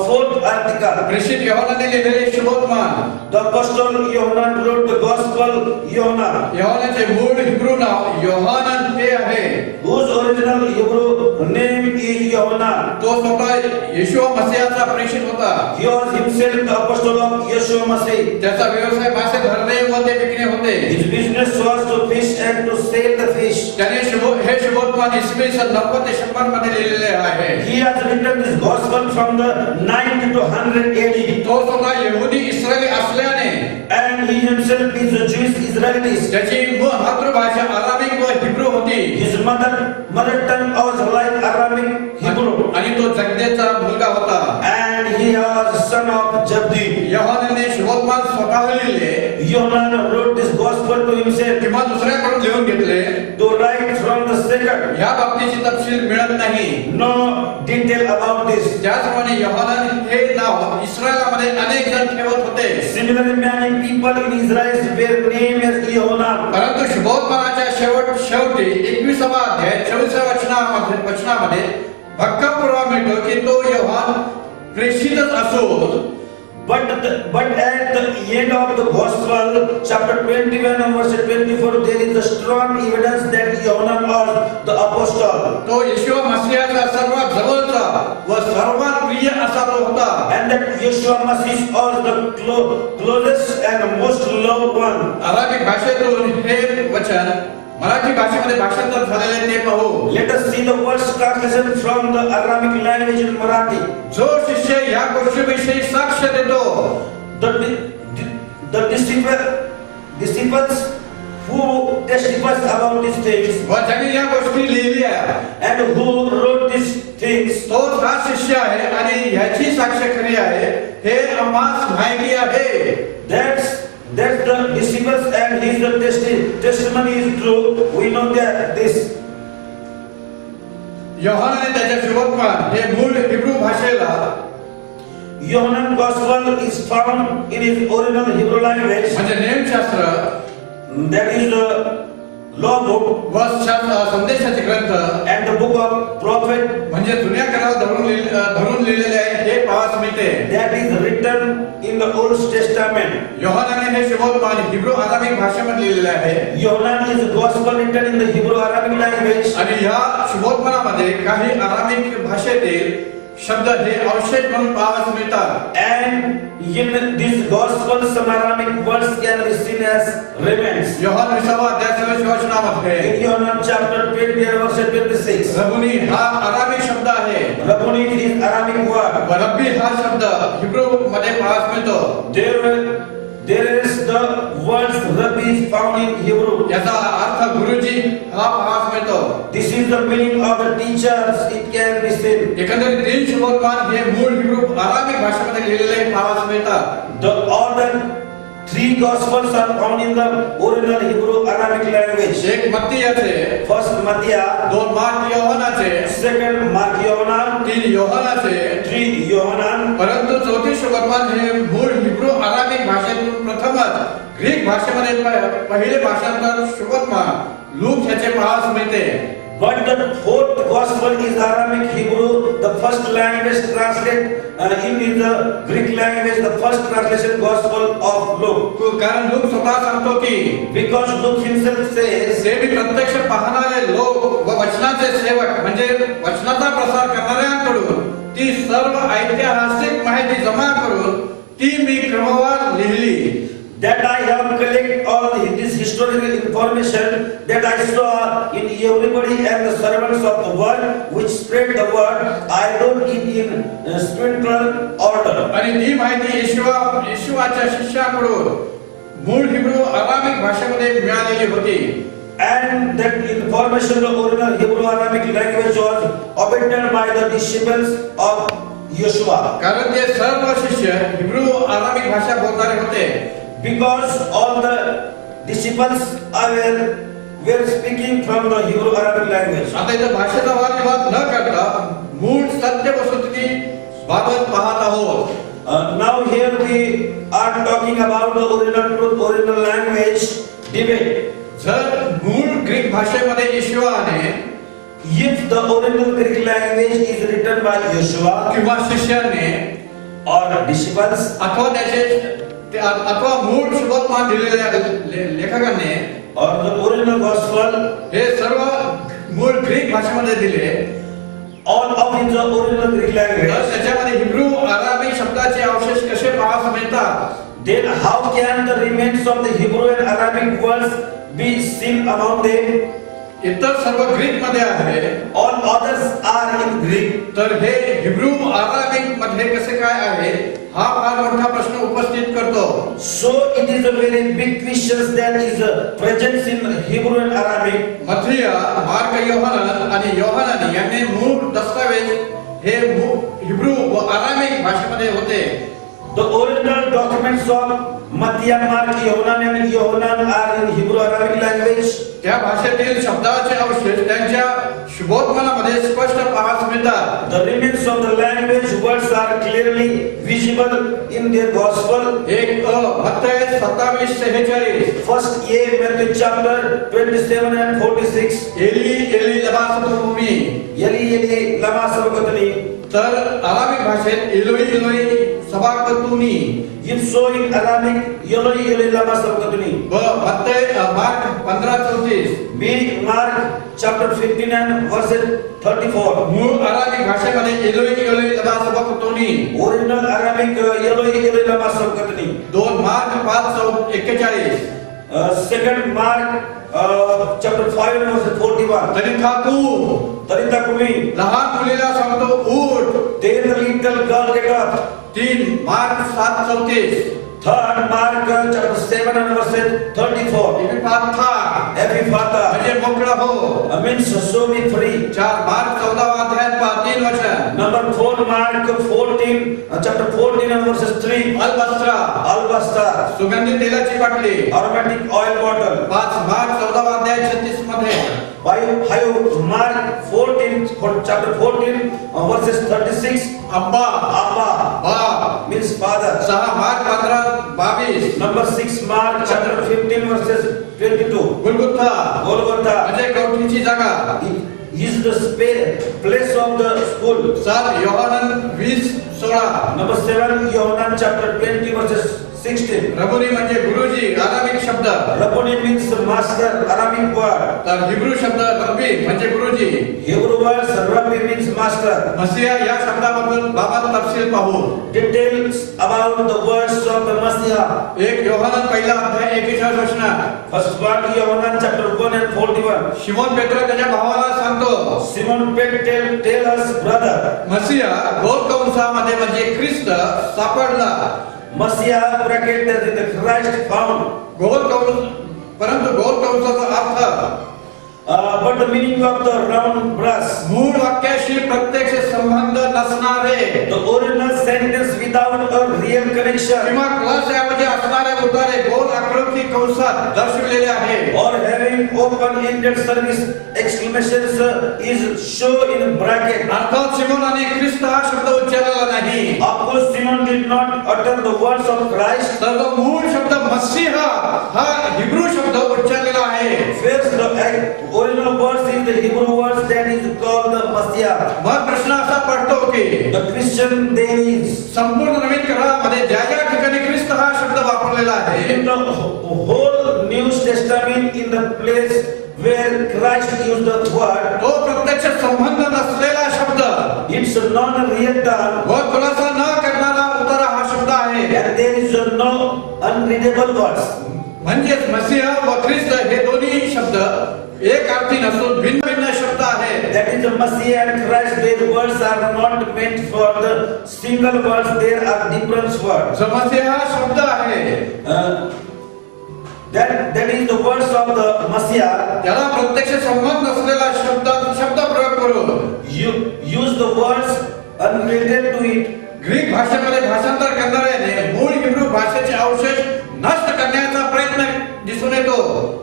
Fourth article. प्रेषित योहानाने लिहिलेले शुभवर्तमान. The Apostle John wrote the Gospel John, योहानाचे मूळ हिब्रू नाव योहानन हे आहे. whose original Hebrew name is John. तो स्वतः येशू मसीहाचा प्रेषित होता. He was himself the apostle of Yeshua Masih. त्याचा व्यवसाय मासे धरणे व ते विकणे होते. His business was to fish and to sell the fish. त्याने हे शुभवर्तमान इसवी सन 90 ते 100 मध्ये लिहिलेले आहे. He has written this gospel from the 90 to 100 AD. तो स्वतः यहुदी इस्रायली असल्याने And he himself is a Jewish Israelite. त्याची मातृभाषा आरामिक व हिब्रू होती. His mother tongue was like Aramaic Hebrew. आणि तो जगदेचा मुलगा होता. And he was son of Jabdi. योहानने शुभवर्तमान स्वतः लिहिले Yohanan wrote this gospel to himself. किंवा दुसऱ्याकडून लिहून घेतले. To write from the second. या बाबतीची तपशील मिळत नाही. No detail about this. त्याचप्रमाणे योहानन हे नाव इस्रायलामध्ये अनेक जण ठेवत होते. Similarly, many people in Israel were named as Yohanan. परंतु शुभवर्तमानाच्या शेवटी 21वा अध्याय 24व्या वचनामध्ये भक्कम पुरावा मिळतो की तो योहान प्रेषितच असो. But at the end of the gospel, chapter 21 and verse 24, there is a strong evidence that Yohanan was the apostle. तो येशू मसीहाचा सर्वात जवळचा व सर्वात प्रिय असा तो होता. And that Yeshua Masih was the closest and most loved one. Arabic भाषेतून हे वचन मराठी भाषेमध्ये भाषांतर झालेले ते पाहू. Let us see the words translation from the Aramaic language in Marathi. जो शिष्य या गोष्टीविषयी साक्ष देतो, The disciples who testifies about these things व ज्यांनी या गोष्टी लिहिल्या and who wrote these things, तोच हा शिष्य आहे आणि ह्याची साक्ष खरी आहे हे आम्हास माहिती आहे. that's the disciples and his testimony is true. We know that this. योहानाने त्याच्या शुभवर्तमान हे मूळ हिब्रू भाषेला Yohanan gospel is found in his original Hebrew language. म्हणजे नियमशास्त्र, That is the law book व संदेशाचे ग्रंथ and the book of prophet. म्हणजे जुन्या करारात धरून लिहिलेले आहे हे पाहास मिळते. That is written in the Old Testament. योहानाने हे शुभवर्तमान हिब्रू आरामिक भाषेमध्ये लिहिलेले आहे. Yohanan is the gospel written in the Hebrew Arabic language. आणि या शुभवर्तमानामध्ये काही आरामिक भाषेतील शब्द हे अवशेष म्हणून पाहावयास मिळतात. And in this gospel some Aramaic words can be seen as remnants. Yohan 20वा अध्याय 26व्या वचनामध्ये In Yohanan chapter 20 verse 26. रब्बुनी हा आरामिक शब्द आहे. Rabboni is Aramaic word. व रब्बी हा शब्द हिब्रू मध्ये पाहावयास मिळतो. There is the words Rabbi is found in Hebrew. याचा अर्थ गुरुजी हा पाहावयास मिळतो. This is the meaning of the teachers. It can be seen. एकंदरीत तीन शुभवर्तमान हे मूळ हिब्रू आरामिक भाषेमध्ये लिहिलेले पाहावयास मिळतात. The other three gospels are found in the original Hebrew Arabic language. एक मत्तीयाचे, First Matthew, दोन मार्क योहानाचे, second Mark Yohanan, तीन योहानाचे. three Yohanan. परंतु चौथी शुभवर्तमान हे मूळ हिब्रू आरामिक भाषेतून प्रथमच ग्रीक भाषेमध्ये पहिले भाषांतर शुभवर्तमान लूक ह्याचे पाहावयास मिळते. But the fourth gospel is Aramaic Hebrew, the first language translated in the Greek language, the first translation Gospel of Luke. कारण लूक स्वतः सांगतो की Because Luke himself says, ते मी प्रत्यक्ष पाहणारे लोक व वचनाचे सेवक म्हणजे वचनाचा प्रसार करणाऱ्यांकडून ती सर्व ऐतिहासिक माहिती जमा करून ती मी क्रमवार लिहिली. that I have collected all this historical information that I saw in everybody and the servants of the word which spread the word. I wrote it in spiritual order. आणि ती माहिती येशूच्या शिष्याकडून मूळ हिब्रू अरामिक भाषेमध्ये मिळालेली होती. And that information, the original Hebrew Arabic language, was obtained by the disciples of Yeshua. कारण ते सर्व शिष्य हिब्रू अरामिक भाषा बोलणारे होते. Because all the disciples were speaking from the Hebrew Arabic language. आता इथे भाषेचा वादविवाद न करता मूळ सत्य वस्तुस्थिती बाबत पाहत आहोत. Now here we are talking about the original truth, original language debate. जर मूळ ग्रीक भाषेमध्ये येशूने If the original Greek language is written by Yeshua किंवा शिष्याने or disciples, अथवा मूळ शुभोत्मान दिलेल्या लेखकाने or the original gospel, हे सर्व मूळ ग्रीक भाषेमध्ये दिले, all of in the original Greek language, त्याच्यामध्ये हिब्रू अराबिक शब्दाचे अवशेष कसे पाहायला मिळतात? then how can the remains of the Hebrew and Arabic words be seen among them? इतर सर्व ग्रीक मध्ये आहे, All others are in Greek. तर हे हिब्रू अराबिक मध्ये कसे काय आहे हा फार मोठा प्रश्न उपस्थित करतो. So it is a very big question that is present in Hebrew and Arabic. मत्थिय, मार्क, योहानन आणि योहानन यांनी मूळ दस्तावेज हे हिब्रू व अराबिक भाषेमध्ये होते. The original documents of Matthew, Mark, Yohanan and Yohanan are in Hebrew Arabic language. त्या भाषेतील शब्दाचे अवशेष त्यांच्या शुभोत्मानामध्ये स्पष्ट पाहायला मिळतात. The remains of the language words are clearly visible in their gospel. एक मत्ती 27:46. First A, Matthew chapter 27 and 46. एली एली लमा सबक्तनी. Eli Eli lama sabachthani. तर अराबिक भाषेत एलोई एलोई सबक्तनी. If so in Arabic, Eli Eli lama sabachthani. व मत्ती mark 15:34. B, Mark chapter 15 and verse 34. मूळ अराबिक भाषेमध्ये alloy alloy Lama सबक्तनी. Original Arabic Eli Eli lama sabachthani. 2 mark 5:41. Second Mark chapter 5 and verse 41. तरी थाकू Tarita kumi. लहान मुलीला सांगतो उठ. Tell the little girl get up. 3 mark 7:34. Third Mark chapter 7 and verse 34. इथे पाथा Every father म्हणजे मोकळा हो. means so be free. 4 mark 14 अध्यायात 3 वचन. Number 4 Mark 14 chapter 14 and verses 3. अलबस्त्रा Albastar, सुगंधी तेलाची बाटली. aromatic oil bottle. 5 मार्क 14 अध्याय 36 मध्ये. 5 Mark 14 chapter 14 verses 36. अब्बा Abba बाप. means father. 6 mark 15:22. Number 6 Mark chapter 15 verses 22. गुलगुथा Golgotha म्हणजे कवठीची जागा. is the place of the school. 7 Yohannan 20:16. Number 7 Yohanan chapter 20 verses 16. रबुनी म्हणजे गुरुजी अराबिक शब्द. Rabboni means master, Arabic word. तर हिब्रू शब्द रब्बी म्हणजे गुरुजी. Hebrew word Rabbi means master. मसीहा या शब्दाबद्दल बाबत तपशील पाहू. Details about the words of the Messiah. 1 Yohannan 1:41 वचन. First one Yohanan chapter 1 and 41. Simon पेत्र त्याच्या भावाला सांगतो, Simon Peter tell us brother. मसीहा गोल कंसामध्ये म्हणजे ख्रिस्त सापडला. Messiah bracket that in the Christ found. गोल कंस परंतु गोल कंसाचा अर्थ But the meaning of the round brass. मूळ वाक्याशी प्रत्यक्ष संबंध नसणारे The original sentence without a real connection. किंवा क्लासऐवजी असणारे उतारे गोल आकृती कंसात दर्शविलेले आहे. Or having open-ended service exclamations is shown in bracket. अर्थात सिमोनाने ख्रिस्त हा शब्द उच्चारला नाही. Of course, Simon did not utter the words of Christ. तर तो मूळ शब्द मसीहा हा हिब्रू शब्द उच्चारलेला आहे. First, the original words is the Hebrew words that is called the Messiah. मग प्रश्न असा पडतो की The Christian then संपूर्ण नवीन करारामध्ये ज्या ज्या ठिकाणी ख्रिस्त हा शब्द वापरलेला आहे, in the whole New Testament, in the place where Christ used the word, तो प्रत्यक्ष संबंध नसलेला शब्द, it's non-real term, व खुलासा न करणारा उतारा हा शब्द आहे. and there is no unreadable words. म्हणजेच मसीह व ख्रिस्त हे दोन्ही शब्द एक अर्थी नसून भिन्न भिन्न शब्द आहेत. That is the Messiah and Christ. Their words are not meant for the single words. There are different words. जो मसीह हा शब्द आहे, That is the words of the Messiah. त्याला प्रत्यक्ष संबंध नसलेला शब्द प्रयोग करून You use the words unrelated to it. Greek भाषेमध्ये भाषांतर करणाऱ्याने मूळ हिब्रू भाषेचे अवशेष नष्ट करण्याचा प्रयत्न दिसून येतो.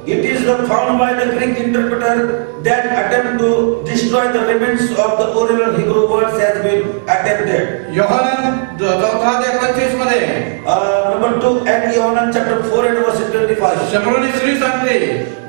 It is found by the Greek interpreter that attempt to destroy the remains of the original Hebrew words has been attempted. Yohan 4:25 मध्ये Number 2 and Yohanan chapter 4 and verse 25. शमरोनी स्त्री सांगते,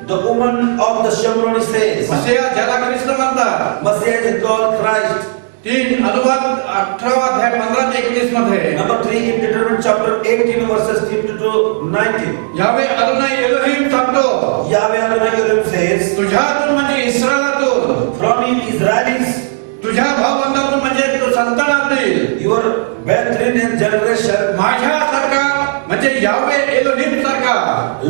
The woman of the Shamroni says, मसीह ज्याला ख्रिस्त म्हणतात, Messiah is called Christ. 3 अनुवाद 18 अध्याय 15 ते 21 मध्ये. Number 3 in Deuteronomy chapter 18 verses 15 to 19. यावे अदोनाई एलोहिम सांगतो, Yahweh Adonai Elohim says, तुझ्यातून म्हणजे इस्रायलातून, from in Israelis, तुझ्या भावबंधातून म्हणजे तू संतानातील, your brethren and generation, माझ्यासारखा म्हणजे यावे एलोहिम सारखा,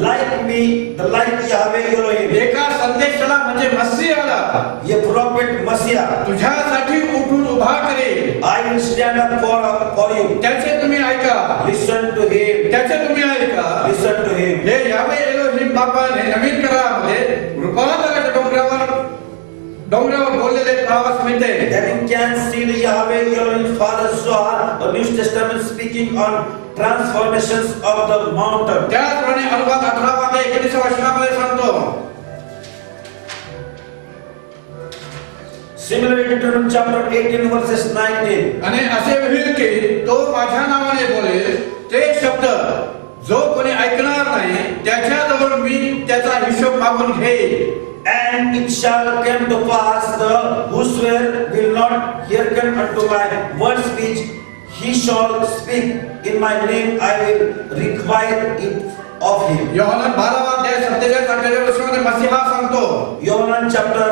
like me, the like Yahweh Elohim, एका संदेशाला म्हणजे मसीहाला a prophet Messiah, तुझ्यासाठी उठून उभा करेल. I will stand up for you. त्याचे तुम्ही ऐका, Listen to him. त्याचे तुम्ही ऐका. Listen to him. हे यावे एलोहिम बापाने नवीन करारामध्ये रूपांतराच्या डोंगरावर बोललेले पाहावयास मिळते. That you can see the Yahweh Elohim Father Zohar, the New Testament speaking on transformations of the mountain. त्याचप्रमाणे अनुवाद 18 ते 21 वचनामध्ये सांगतो. Similarly, Deuteronomy chapter 18 verses 19. आणि असे होईल की तो माझ्या नावाने बोलेल ते शब्द जो कोणी ऐकणार नाही त्याच्याजवळ मी त्याचा हिशोब मागून घेईल. And it shall come to pass, the whosoever will not hearken unto my words which he shall speak in my name, I will require it of him. Yohan 12 अध्याय 47 वचनामध्ये मसीहा सांगतो. Yohanan chapter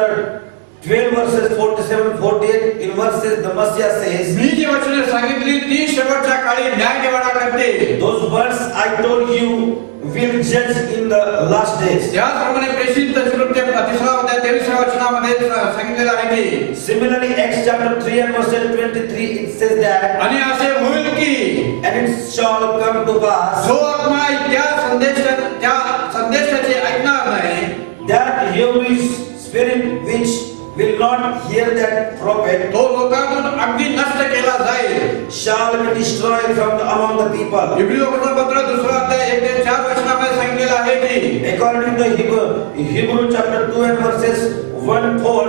12 verses 47-48 in verses the Messiah says, मी जी वचने सांगितली ती शेवटच्या काळी न्याय निवाडा करते. those words I told you will judge in the last days. त्याचप्रमाणे प्रेषित कृत्य 3 अध्याय 23 वचनामध्ये सांगितलेलं आहे की Similarly, Acts chapter 3 and verse 23 it says that, आणि असे होईल की and it shall come to pass जो आत्मा त्या संदेशाचे ऐकणार नाही, that every spirit which will not hear that prophet तो लोकांतून अगदी नष्ट केला जाईल. shall be destroyed from among the people. इब्रियोपत्र 2 अध्याय 1 ते 4 वचनामध्ये सांगितलेलं आहे की According to the Hebrew chapter 2 and verses 1-4,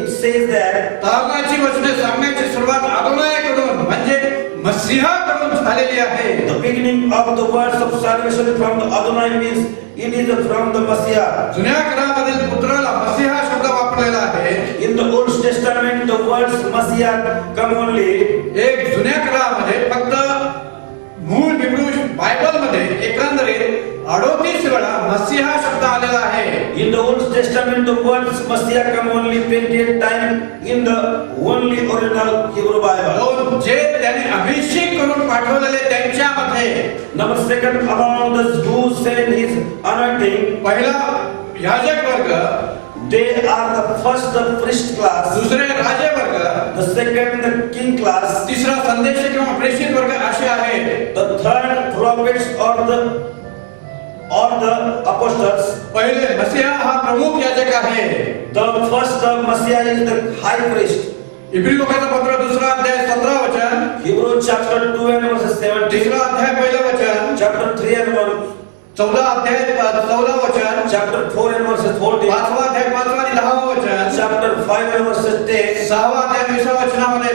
it says that तारणाची वचने सांगण्याची सुरुवात अदोनाईकडून म्हणजे मसीहाकडून झालेली आहे. the beginning of the words of salvation from the Adonai means it is from the Messiah. जुन्या करारामधील पुत्राला मसीहा शब्द वापरलेला आहे. In the Old Testament, the words Messiah come only. एक जुन्या करारामध्ये फक्त मूळ हिब्रू बायबलमध्ये एकंदरीत 38 वेळा मसीहा शब्द आलेला आहे. In the Old Testament, the words Messiah come only 28 times in the only original Hebrew Bible. जे त्याने अभिषेक करून पाठवलेले त्यांच्यामध्ये Number second, among those who send his anointing, पहिला याजक वर्ग, they are the first, the priest class, दुसरे राजे वर्ग, the second, the king class, तिसरा संदेश किंवा प्रेषित वर्ग असे आहेत. the third, prophets or the apostles. पहिले मसीहा हा प्रमुख याजक आहे. The first, the Messiah is the high priest. इब्री लोकांचं पत्र 2 अध्याय 17 वचन, Hebrew chapter 2 and verse 17, 3 अध्याय 1 वचन, chapter 3 and 1, 14 अध्याय 14 वचन, chapter 4 and verse 14, 5 अध्याय 5 आणि 10 वचन, chapter 5 and verse 10, 6 अध्याय 20 वचनामध्ये,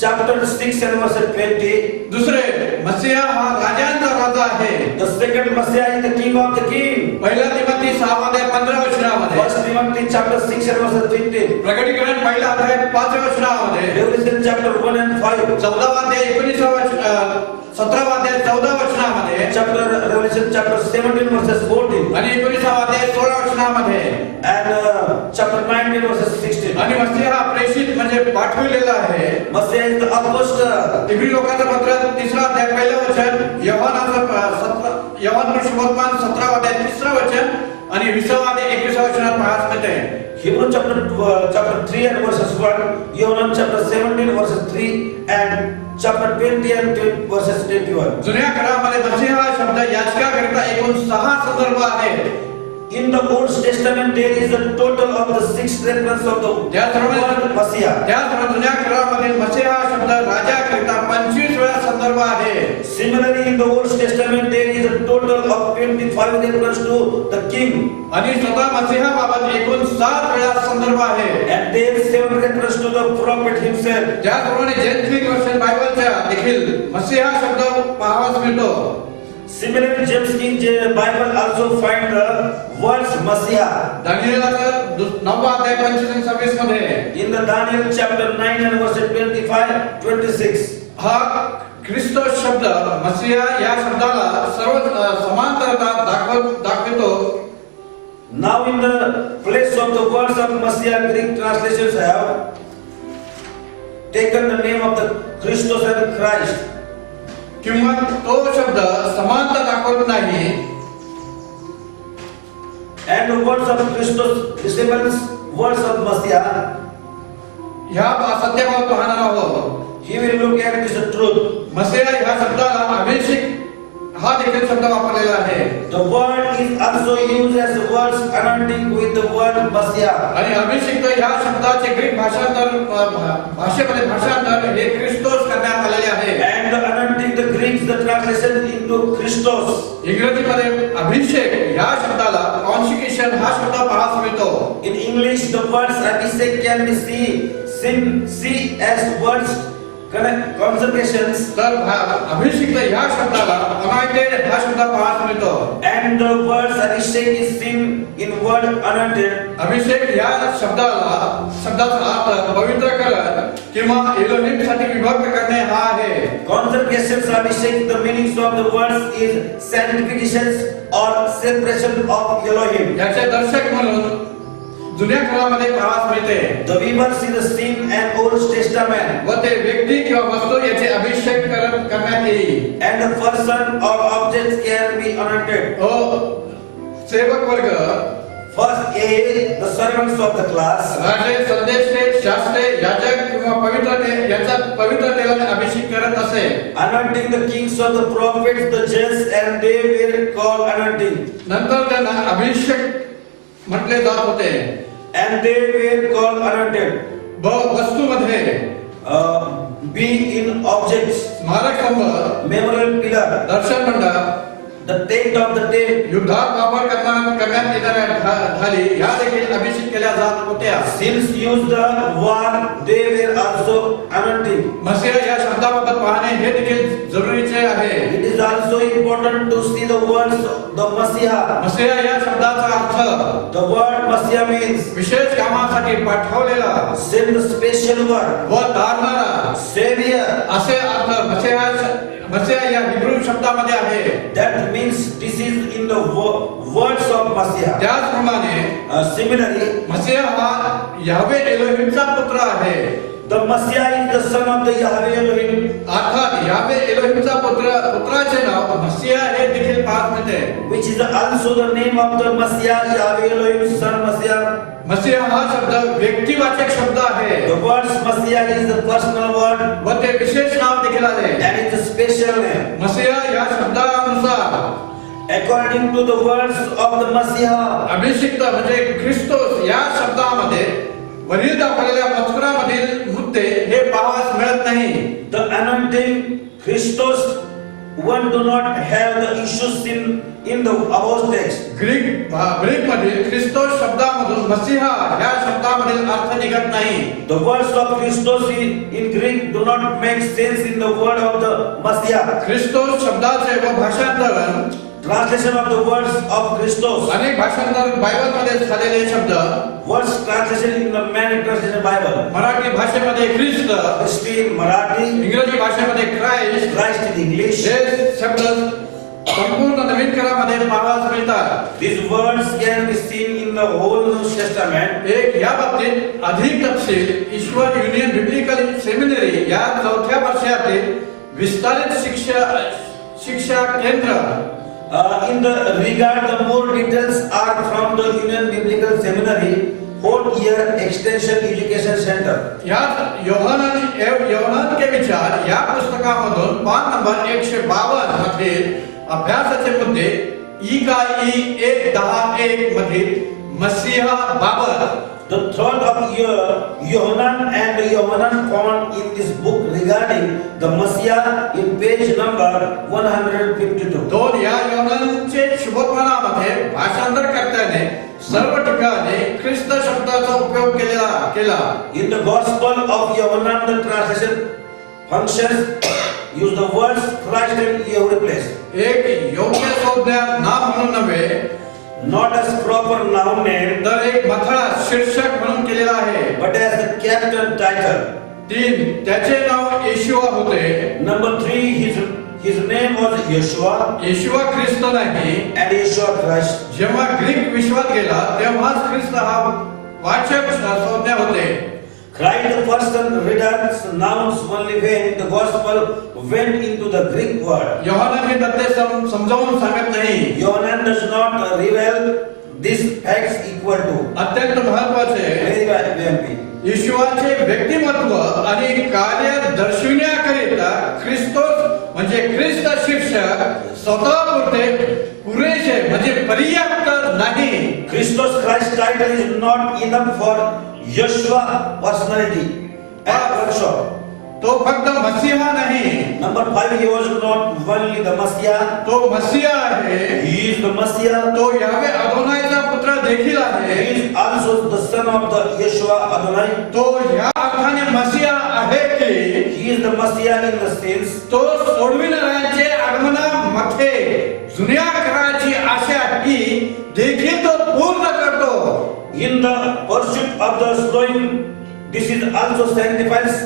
chapter 6 and verse 20. दुसरे मसीहा हा राजांचा राजा आहे. The second Messiah is the king of the king. पहिला तिमोथी 6 अध्याय 15 वचनामध्ये, 1 Timothy chapter 6 and verse 15, प्रकटीकरण पहिला अध्याय 5 वचनामध्ये, Revelation chapter 1 and 5, 14 अध्याय 19 17 अध्याय 14 वचनामध्ये, Revelation chapter 17 verses 14, आणि 19 अध्याय 16 वचनामध्ये, and chapter 19 verses 16. आणि मसीहा प्रेषित म्हणजे पाठविलेला आहे. Messiah is the apostle. इब्री लोकांचं पत्र 3 अध्याय 1 वचन, योहान शुभवर्तमान 17 अध्याय 3 वचन आणि 20 अध्याय 21 वचनात पाहायला मिळते. Hebrew chapter 3 and verses 1, Yohanan chapter 17 verses 3 and chapter 20 and verses 21. जुन्या काळामध्ये मसीहा शब्द याचकाकरिता एकूण 6 संदर्भ आहेत. In the Old Testament there is a total of the 6 references of the word Messiah. त्याचप्रमाणे जुन्या काळामध्ये मसीहा शब्द राजाकरिता 25 वेळा संदर्भ आहे. Similarly in the Old Testament there is a total of 25 references to the king. आणि स्वतः मसीहाबाबत एकूण 7 वेळा संदर्भ आहे. And there is 7 references to the prophet himself. त्याचप्रमाणे जेन्सिक वर्षन बायबलच्या देखील मसीहा शब्द पाहावयास मिळतो. Similarly, James King Bible also find the words Messiah. दानिएलचं 9 अध्याय 25-26 मध्ये, In the Daniel chapter 9 and verse 25-26. हा ख्रिस्त शब्द मसीहा या शब्दाला सर्व समांतरता दाखवतो. Now in the place of the words of Messiah, Greek translations have taken the name of the Christos and Christ. किंवा तो शब्द समानता दाखवत नाही. And the words of Christos resembles words of Messiah. ह्या सत्याबाबत पाहणार आहोत. He will look at this truth. मसीहा ह्या शब्दाला अभिषेक हा देखील शब्द वापरलेला आहे. The word is also used as the words anointing with the word Messiah. आणि अभिषेक ह्या शब्दाचे ग्रीक भाषेमध्ये भाषांतर हे ख्रिस्तोस करण्यात आलेले आहे. And the anointing, the Greeks, the translation into Christos. इंग्रजीमध्ये अभिषेक ह्या शब्दाला कॉन्सिक्रेशन हा शब्द पाहायला मिळतो. In English, the words abhishek can be seen as words consecrations. तर अभिषेक ह्या शब्दाला anointed हा शब्द पाहायला मिळतो. And the words abhishek is seen in word anointed. अभिषेक ह्या शब्दाचा अर्थ पवित्रकरण किंवा एलोहिम साठी विभक्त करणे हा आहे. Consecrations, abhishek, the meanings of the words is sanctifications or separation of Elohim. याचे दर्शक म्हणून जुन्या काळामध्ये पाहायला मिळते. The weaver see the sin and Old Testament. व ते व्यक्ती किंवा वस्तू याचे अभिषेक करण्यात येईल. And the person or objects can be anointed. सेवक वर्ग, First A, the servants of the class. राजे, संदेष्टे, शास्त्रे, याजक किंवा पवित्रते यांचा पवित्र तेलाने अभिषेक करत असे. Anointing the kings of the prophets, the judges, and they were called anointing. नंतर त्यांना अभिषेक म्हटले जात होते. And they were called anointed. वस्तूमध्ये B in objects, स्मारक स्तंभ, memorial pillar, दर्शन मंडप, the tent of the tent. युद्धात वापर करण्यात येणाऱ्या ढाली या देखील अभिषेक केल्या जात होत्या. Since used the war, they were also anointing. मसीहा या शब्दाबाबत पाहणे हे देखील जरुरीचे आहे. It is also important to see the words the Messiah. मसीहा या शब्दाचा अर्थ The word Messiah means विशेष कामासाठी पाठवलेला send the special word, व तारणारा savior. असे अर्थ मसीहा या हिब्रू शब्दामध्ये आहे. That means this is in the words of Messiah. त्याचप्रमाणे Similarly, मसीहा हा यावे एलोहिमचा पुत्र आहे. the Messiah is the son of the Yahweh Elohim. अर्थात यावे एलोहिमचा पुत्राचे नाव मसीहा हे देखील पाहत मिळते. Which is also the name of the Messiah, Yahweh Elohim, son Messiah. मसीहा हा शब्द व्यक्तिवाचक शब्द आहे. The word Messiah is the personal word. व ते विशेष नाव देखील आहे. And it's a special name. मसीहा या शब्दानुसार According to the words of the Messiah, अभिषिक्त म्हणजे ख्रिस्तोस या शब्दामध्ये वरील दाखवलेल्या मजकुरामधील मुद्दे हे पाहावयास मिळत नाही. the anointing Christos one do not have the issues in the above text. Greek मध्ये ख्रिस्तोस शब्दामधून मसीहा या शब्दामधील अर्थ निघत नाही. The words of Christos in Greek do not make sense in the word of the Messiah. ख्रिस्तोस शब्दाचे व भाषांतरण translation of the words of Christos. अनेक भाषांतर बायबल मध्ये झालेले शब्द Words translation in the many translation Bible. Marathi भाषेमध्ये ख्रिस्त, Christ in Marathi, इंग्रजी भाषेमध्ये क्राइस्ट, Christ in English. हे शब्द संपूर्ण नवीन करारामध्ये पाहायला मिळतात. These words can be seen in the whole New Testament. एक या बाबतीत अधिक तपशील ईश्वर युनियन बिब्लिकल सेमिनरी या 4थ्या वर्षातील विस्तारित शिक्षा केंद्र In the regard, the more details are from the Union Biblical Seminary, 4th year Extension Education Center. या योहान के विचार या पुस्तकामधून पान नंबर 152 मधील अभ्यासाचे मुद्दे ई 1:10 मधील मसीहा बाबत. The thought of Yohanan and Yohanan found in this book regarding the Messiah in page number 152. दोन या योहानचे शुभवर्तमानामध्ये भाषांतर करताना सर्व ठिकाणी ख्रिस्त शब्दाचा उपयोग केला. In the Gospel of Yohanan, the translation functions use the words Christ in every place. एक योग्य संज्ञा नाम म्हणून नव्हे, Not as proper noun name, तर एक मथळा शीर्षक म्हणून केलेला आहे. but as the captain title. 3 त्याचे नाव येशूआ होते. Number 3, his name was Yeshua, येशूआ ख्रिस्त नाही. and Yeshua Christ. जेव्हा ग्रीक विश्वात गेला तेव्हाच ख्रिस्त हा वाचक संज्ञा होते. Christ the person returns nouns only when the gospel went into the Greek word. Yohan हे तत्ते समजावून सांगत नाही. Yohanan does not reveal these facts equal to. अत्यंत महत्त्वाचे Very important. येशूआचे व्यक्तिमत्व आणि कार्य दर्शविण्याकरिता ख्रिस्तोस म्हणजे ख्रिस्त शिक्षक स्वतःपुरते पुरेसे म्हणजे पर्याप्त नाही. Christos Christ title is not enough for Yeshua personality and workshop. तो फक्त मसीहा नाही. Number 5, he was not only the Messiah. तो मसीहा आहे. He is the Messiah. तो यावे अदोनाईचा पुत्र देखील आहे. He is also the son of the Yeshua Adonai. तो या अर्थाने मसीहा आहे की He is the Messiah in the sense तो सोडविणाऱ्यांचे आगमनामध्ये जुन्या कराराची आशा ही देखील तो पूर्ण करतो. in the pursuit of the slowing. This is also sanctifies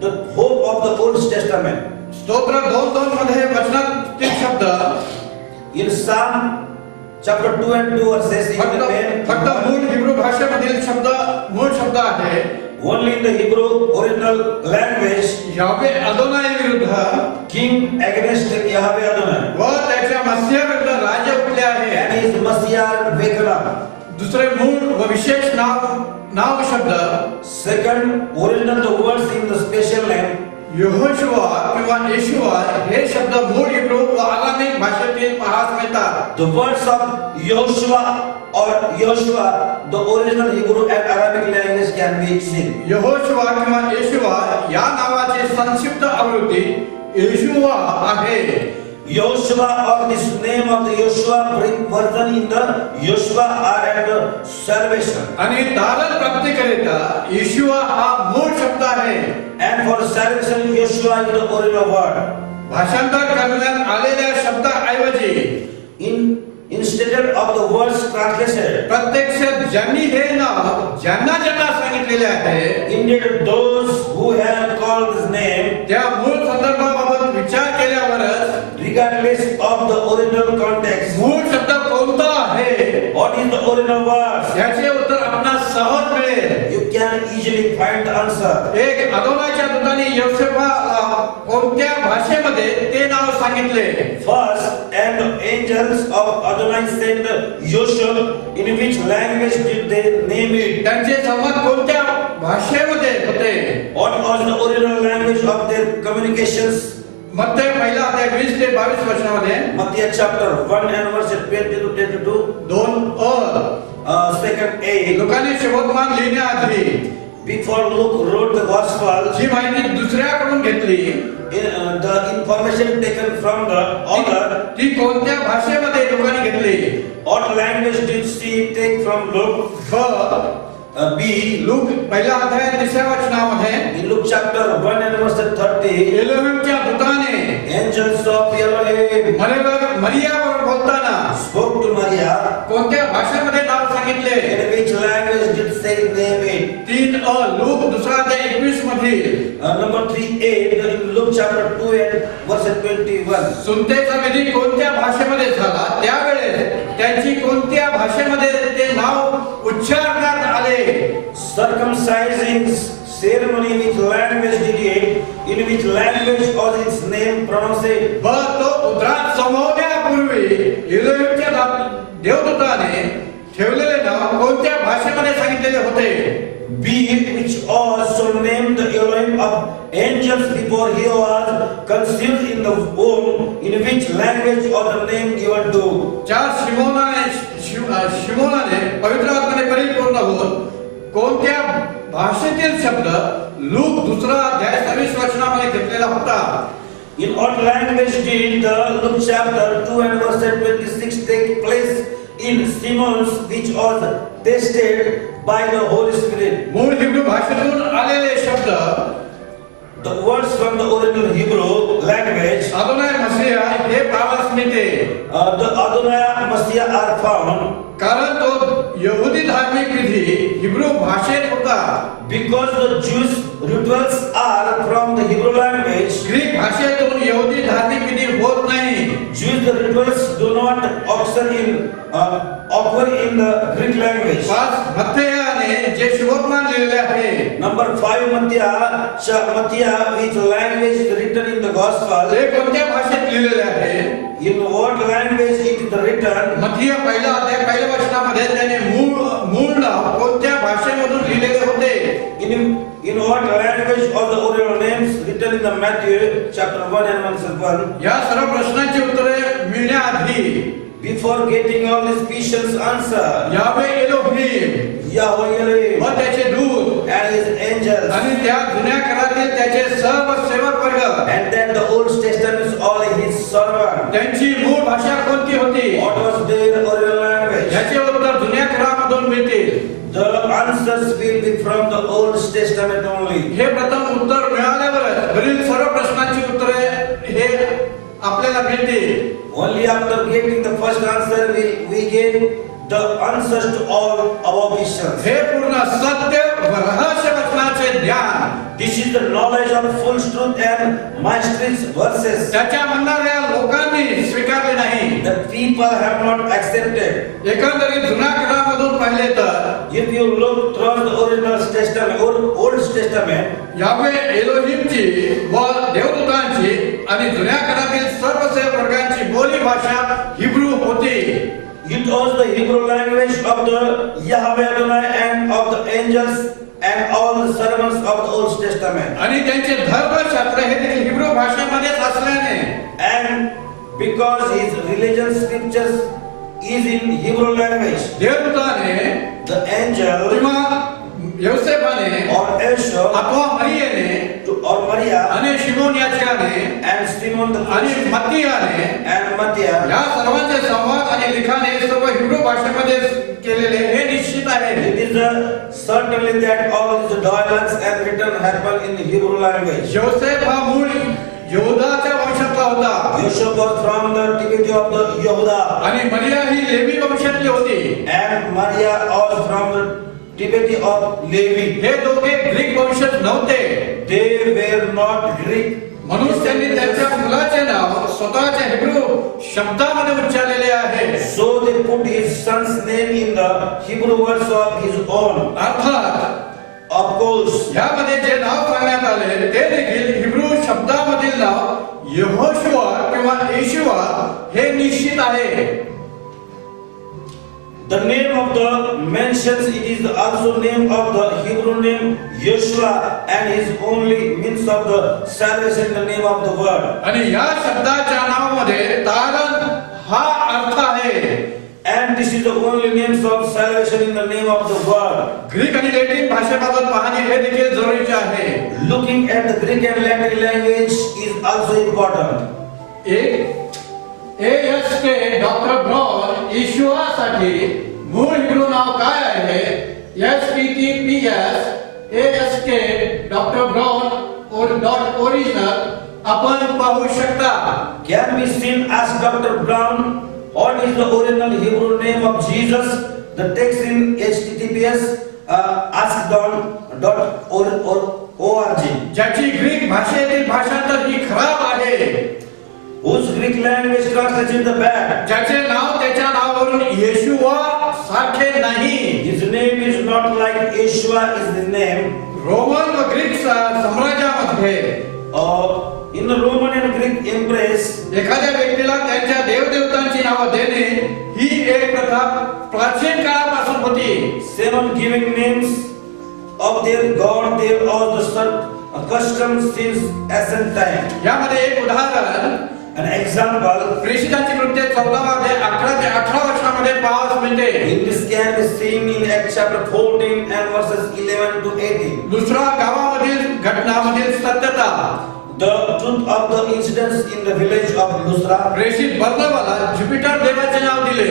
the hope of the Old Testament. स्तोत्र 2:2 मध्ये वचनातील शब्द In Psalm chapter 2 and 2 verses in the main फक्त मूळ हिब्रू भाषेमधील मूळ शब्द आहे. only in the Hebrew original language. यावे अदोनाई विरुद्ध King against Yahweh Adonai. व त्याच्या मसीहा विरुद्ध राजा उठले आहे. And his Messiah waken up. दुसरे मूळ व विशेष नाव शब्द. Second, original the words in the special name. Yehoshua किंवा येशूआ हे शब्द मूळ हिब्रू व अरामीक भाषेतील पाहायला मिळतात. The words of Yehoshua or Yoshua, the original Hebrew and Arabic language can be seen. Yehoshua किंवा येशूआ या नावाची संक्षिप्त आवृत्ती येशूआ आहे. Yoshua or this name of the Yoshua version in the Yoshua are at the salvation. आणि तारण प्राप्तीकरिता येशूआ हा मूळ शब्द आहे. And for salvation Yoshua is the original word. भाषांतर करण्यात आलेल्या शब्दाऐवजी instead of the words translated, प्रत्यक्षात ज्यांनी हे नाव ज्यांना सांगितलेले आहे, indeed those who have called his name, त्या मूळ संदर्भाबाबत विचार केल्यावरच regardless of the original context, मूळ शब्द कोणता आहे, what is the original word, याचे उत्तर आपणास सहज मिळेल. you can easily find the answer. एक अदोनाच्या दूताने योसेफा कोणत्या भाषेमध्ये ते नाव सांगितले. First, and the angels of Adonai said Yosef, in which language did they name it? त्यांचे संवाद कोणत्या भाषेमध्ये होते. What was the original language of their communications? मत्ते पहिला अध्याय 20 ते 22 वचनामध्ये Matthew chapter 1 and verse 20 to 22. 2 Second A. लोकांनी शुभवर्तमान लिहिण्याआधी Before Luke wrote the gospel, जी माहिती दुसऱ्याकडून घेतली, the information taken from the author, ती कोणत्या भाषेमध्ये लोकांनी घेतली. what language did she take from Luke? B. Look पहिल्या अध्यायात 3ऱ्या वचनामध्ये In Luke chapter 1 and verse 30, एलोहिमच्या दूताने angels of Elohim मरियावर बोलताना spoke to Maria. कोणत्या भाषेमध्ये नाव सांगितले? In which language did Saint name it? 3 look 2:21 मध्ये Number 3a in Luke chapter 2 and verse 21. सुनतेचा विधी कोणत्या भाषेमध्ये झाला त्यावेळेस त्यांची कोणत्या भाषेमध्ये ते नाव उच्चारण्यात आले? Circumcising ceremony, which language did it? In which language was its name pronounced? तो उद्रात समवण्यापूर्वी एलोहिमच्या देवदूताने ठेवलेले नाव कोणत्या भाषेमध्ये सांगितलेले होते? B, which also named the Elohim of angels before he was conceived in the womb, in which language was the name given to? शिमोनाने पवित्र आत्म्याने परिपूर्ण होऊन कोणत्या भाषेतील शब्द लूक 2रा अध्याय 26 वचनामध्ये घेतलेला होता? In what language did the Luke chapter 2 and verse 26 take place in Simon's, which was tested by the Holy Spirit? मूळ हिब्रू भाषेतून आलेले शब्द, The words from the original Hebrew language, अदोनाय मसीहा हे पावस मिळते. the Adonai Messiah are found कारण तो यहुदी धार्मिक विधी हिब्रू भाषेत होता. because the Jewish rituals are from the Hebrew language. Greek भाषेतून यहुदी धार्मिक विधी होत नाही. Jewish rituals do not occur in the Greek language. 5 मत्थेयाने जे शुभवर्तमान लिहिलेले आहे, Number 5 Matthew, which language is written in the gospel? ते कोणत्या भाषेत लिहिलेले आहे? In what language it is written? मत्थेय पहिला अध्याय पहिल्या वचनामध्ये त्याने मूळ नाव कोणत्या भाषेमधून लिहिलेले होते? In what language are the original names written in the Matthew chapter 1 and verse 1? या सर्व प्रश्नांची उत्तरे मिळण्याआधी Before getting all these questions answered, यावे एलोहिम Yahweh व त्याचे दूत and his angels, आणि त्या जुन्या करारातील त्याचे सर्व सेवक वर्ग and then the Old Testament all his servants. त्यांची मूळ भाषा कोणती होती? What was their original language? याचे उत्तर जुन्या करारामधून मिळतील. The answers will be from the Old Testament only. हे प्रथम उत्तर मिळाल्यावर वरील सर्व प्रश्नांची उत्तरे हे आपल्याला मिळतील. Only after getting the first answer we get the answers to all our questions. हे पूर्ण सत्य व रहस्य वचनाचे ज्ञान, This is the knowledge of full truth and mysteries verses त्याच्या म्हणणाऱ्या लोकांनी स्वीकारले नाही. that people have not accepted. एकंदरीत जुन्या करारामधून पाहिले तर If you look through the original testament or Old Testament, यावे एलोहिमची व देवदूतांची आणि जुन्या करारातील सर्व सेवक वर्गांची बोली भाषा हिब्रू होती. it was the Hebrew language of the Yahweh Adonai and of the angels and all the servants of the Old Testament. आणि त्यांचे धर्मशास्त्र हे देखील हिब्रू भाषेमध्येच असल्याने And because his religious scriptures is in Hebrew language, देवदूताने the angel किंवा योसेफाने or Esau अथवा मरियेने or Maria आणि शिमोन याचकाने and Simon the आणि priest मत्तियाने and Matthias, या सर्वांचे संवाद आणि लिखाण हे सर्व हिब्रू भाषेमध्ये केलेले हे निश्चित आहे. it is certainly that all these dialogues and written happen in the Hebrew language. योसेफ हा मूळ यहूदाच्या वंशातला होता Joseph was from the tribute of the Yehuda आणि मरिया ही लेवी वंशातली होती. and Maria was from the tribute of Levi. हे दोघे Greek वंशज नव्हते. They were not Greek. म्हणून त्यांनी त्यांच्या मुलाचे नाव स्वतःच्या हिब्रू शब्दामध्ये उच्चारलेले आहे. So they put his son's name in the Hebrew words of his own. अर्थात Of course, यामध्ये जे नाव सांगण्यात आले ते देखील हिब्रू शब्दामधील नाव यहोशुआ किंवा येशुआ हे निश्चित आहे. the name of the mentions, it is also name of the Hebrew name Yeshua, and is only means of the salvation, the name of the word. आणि या शब्दाच्या नावामध्ये तारण हा अर्थ आहे. And this is the only names of salvation in the name of the word. Greek आणि Latin भाषेबाबत पाहणे हे देखील जरुरीचे आहे. Looking at the Greek and Latin language is also important. ASK doctor ब्रॉन येशुआसाठी मूळ हिब्रू नाव काय आहे https://ask.brown.original आपण पाहू शकता. Can be seen as Dr. Brown. What is the original Hebrew name of Jesus? The text in https ask.org. ज्याची Greek भाषेतील भाषांतर ही खराब आहे, Whose Greek language translated the bad. ज्याचे नाव त्याच्या नावावरून येशूवा सारखे नाही. His name is not like Yeshua is his name. Roman व Greek साम्राज्यामध्ये In the Roman and Greek embrace, एखाद्या व्यक्तीला त्यांच्या देवदेवतांची नावे देणे ही एक प्रथा प्राचीन काळापासून होती. seven giving names of their God, they all the custom since ancient time. यामध्ये एक उदाहरण, An example, प्रेषितांची कृत्ये 14 ते 18 वचनामध्ये पाहावयास मिळते. in this can be seen in Acts chapter 14 and verses 11 to 18. दुसरा गावामधील घटनामधील सत्यता, The truth of the incidents in the village of Lystra. प्रेषित बर्नबाला ज्युपिटर देवाचे नाव दिले.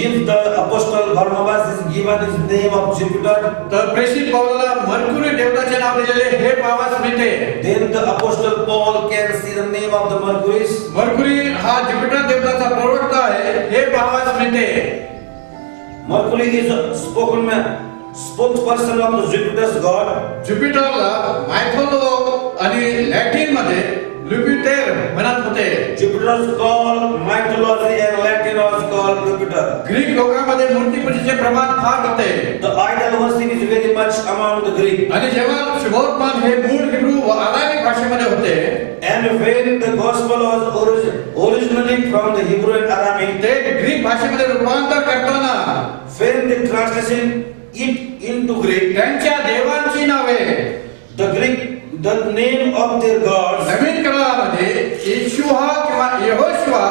If the apostle Barnabas is given his name of Jupiter, तर प्रेषित पौलाला mercury देवताचे नाव दिलेले हे पाहावयास मिळते. then the apostle Paul can see the name of the Mercury. Mercury हा ज्युपिटर देवताचा प्रवक्ता आहे हे पाहावयास मिळते. Mercury is a spokesperson of the Jupiter's god. ज्युपिटरला मायथोलो आणि लॅटिन मध्ये ल्युपिटर म्हणत होते. Jupiter's called mythology and Latin was called Jupiter. Greek लोकांमध्ये मूर्तीपूजेचे प्रमाण फार होते. The idol worship is very much among the Greek. आणि जेव्हा शुभवर्तमान हे मूळ हिब्रू व अरामीक भाषेमध्ये होते, And when the gospel was originally from the Hebrew and Aramaic, ते ग्रीक भाषेमध्ये रूपांतर करताना when they translated it into Greek, त्यांच्या देवांची नावे the name of their gods, नवीन काळामध्ये येशूआ किंवा यहोशुआ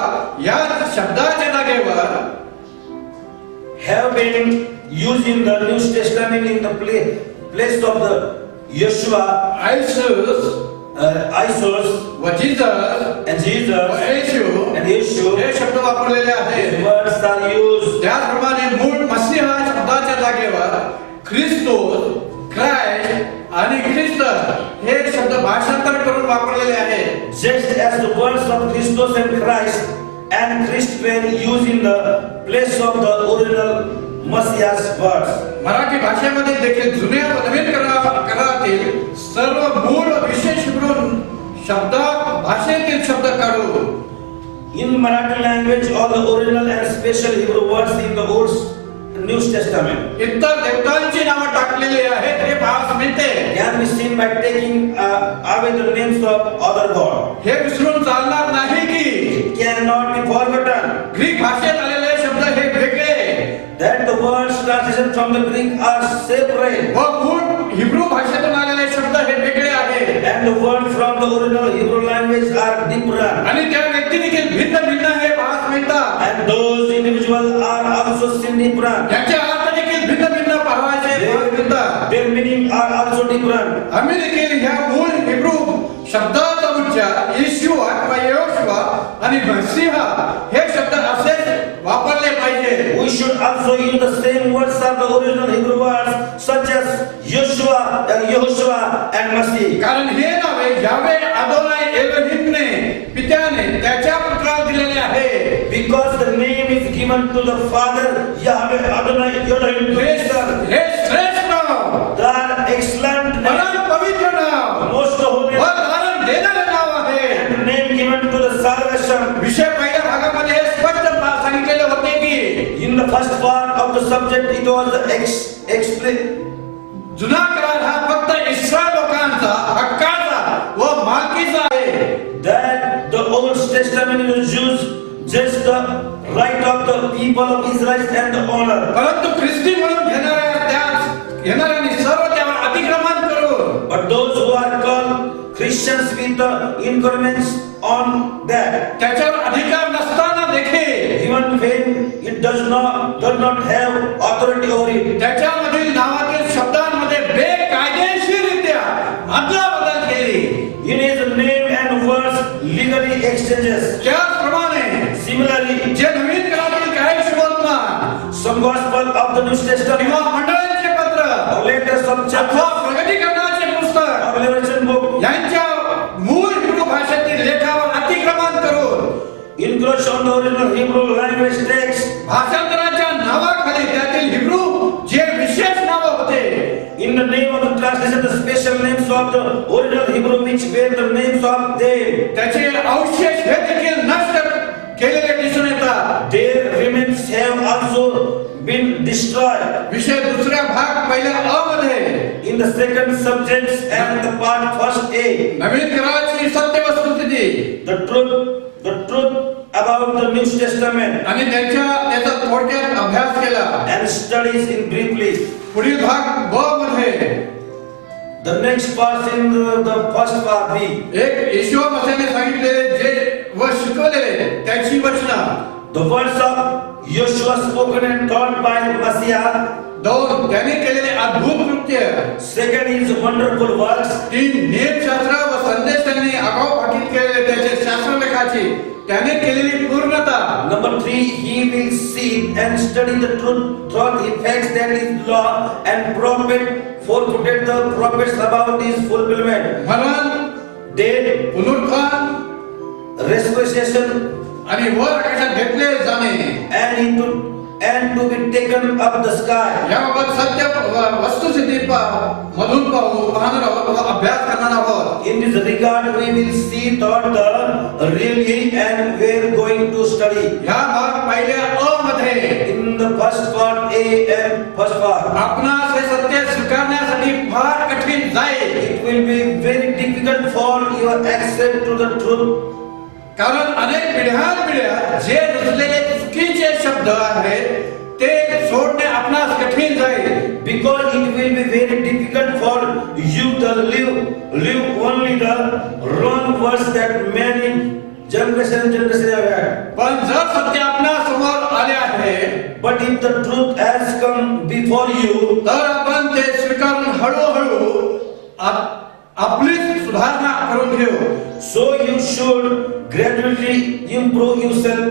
या शब्दाच्या जागेवर have been used in the New Testament in the place of the Yeshua, आयसूस Isos, व जीसस and Jesus, व येशू and Yeshua. हे शब्द वापरलेले आहेत. Words are used. त्याचप्रमाणे मूळ मसीहा शब्दाच्या जागेवर ख्रिस्तोस, ख्राइस्ट आणि ख्रिस्त हे शब्द भाषांतर करून वापरलेले आहेत. Just as the words of Christos and Christ and Christ were used in the place of the original Messiah's words. Marathi भाषेमध्ये देखील जुन्या व नवीन करारातील सर्व मूळ विशेष करून शब्द भाषेतील शब्द काढून In Marathi language, all the original and special Hebrew words in the Old and New Testament इतर देवतांची नावे टाकलेली आहेत हे पाहावयास मिळते. can be seen by taking away the names of other gods. हे विसरून चालणार नाही की It cannot be forgotten Greek भाषेत आलेले शब्द हे वेगळे that the words translated from the Greek are separate व मूळ हिब्रू भाषेतून आलेले शब्द हे वेगळे आहेत. and the words from the original Hebrew language are different. आणि त्या व्यक्ती देखील भिन्न भिन्न हे पाहावयास मिळतात. And those individuals are also seen different. याचे अर्थ देखील भिन्न भिन्न पाहायचे मिळतात. Their meaning are also different. आम्ही देखील ह्या मूळ हिब्रू शब्दाचा उच्चार येशूआ किंवा यहोशुआ आणि मसीहा हे शब्द असेच वापरले पाहिजे. We should also use the same words of the original Hebrew words such as Yeshua and Yehoshua and Masih. कारण हे नावे यावे अदोनाय एलोहिमने पित्याने त्याच्या पुत्राला दिलेले आहे. Because the name is given to the Father Yahweh Adonai Elohim. हे श्रेष्ठ नाव, That excellent name, परम पवित्र नाव most holy व तारण देणारे नाव आहे. and name given to the salvation. विषय पहिल्या भागामध्ये हे स्पष्ट सांगितलेले होते की In the first part of the subject, it was explained. जुना करार हा फक्त इस्रायल लोकांचा हक्काचा व मालकीचा आहे. That the Old Testament is Jews just the right of the people of Israel and the honor. परंतु ख्रिस्ती म्हणून घेणाऱ्यांनी सर्व त्यावर अतिक्रमण करून But those who are called Christians with the increments on that, त्याच्यावर अधिकार नसताना देखील even when it does not have authority over it, त्याच्यामधील नावातील शब्दांमध्ये बेकायदेशीररित्या अदलाबदल केली. in his name and words legally exchanges. त्याचप्रमाणे Similarly, जे नवीन करारातील काही शुभवर्तमान some gospel of the New Testament किंवा मंडळांचे पत्र अथवा प्रगटीकरणाचे पुस्तक or Revelation book, यांच्या मूळ हिब्रू भाषेतील लेखावर अतिक्रमण करून encroach on the original Hebrew language text. भाषांतराच्या नावाखाली त्यातील हिब्रू जे विशेष नाव होते In the name of the translation, the special names of the original Hebrew which bear the names of them, त्याचे अवशेष हे देखील नष्ट केलेले दिसून येतात. their remains have also been destroyed. विषय दुसऱ्या भाग पहिल्या अ मध्ये In the second subjects and the part first A, नवीन कराराची सत्य वस्तुस्थिती the truth about the New Testament आणि त्याचा थोडक्यात अभ्यास केला. and studies in briefly. पुढील भाग ब मध्ये The next part in the first part B. एक येशू मसीहाने सांगितलेले जे व शिकवलेले त्याची वचना The words of Yeshua spoken and taught by Messiah. दोन त्याने केलेले अद्भुत कृत्य Second is wonderful works. तीन नियमशास्त्र व संदेश त्यांनी आगाऊ भाकीत केलेले त्याचे शास्त्रलेखाची त्याने केलेली पूर्णता. Number 3, he will see and study the truth through effects that is law and prophet foretold the prophets about his fulfillment. मरण Death, पुनरुत्थान resurrection, आणि वर आकाशात घेतले जाणे and to be taken up the sky. याबाबत सत्य वस्तुस्थिती मधून पाहणार आहोत व अभ्यास करणार आहोत. In this regard, we will see taught the really and we are going to study. ह्या भाग पहिल्या अ मध्ये In the first part A and first part, आपणास हे सत्य स्वीकारण्यासाठी फार कठीण जाईल. it will be very difficult for your access to the truth. कारण अनेक पिढ्या जे रुजलेले चुकीचे शब्द आहेत ते सोडणे आपणास कठीण जाईल. Because it will be very difficult for you to live only the wrong words that many generation have had. पण जर सत्य आपणा समोर आले आहे But if the truth has come before you, तर आपण ते स्वीकारून हळूहळू आपली सुधारणा करून घेऊ. so you should gradually improve yourself.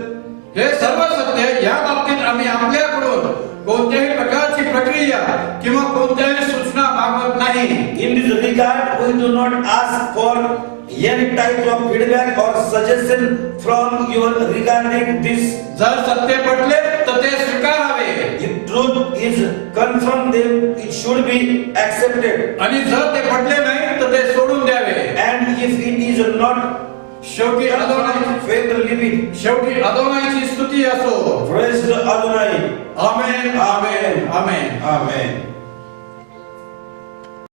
हे सर्व सत्य या बाबतीत आम्ही आपल्याकडून कोणत्याही प्रकारची प्रक्रिया किंवा कोणत्याही सूचना मागवत नाही. In this regard, we do not ask for any type of feedback or suggestion from you regarding this. जर सत्य पटले तर ते स्वीकारावे. If truth is confirmed, then it should be accepted. आणि जर ते पटले नाही तर ते सोडून द्यावे. And if it is not शेवटी अदोनाईची स्तुती असो. praise the Adonai. Amen amen amen Amen.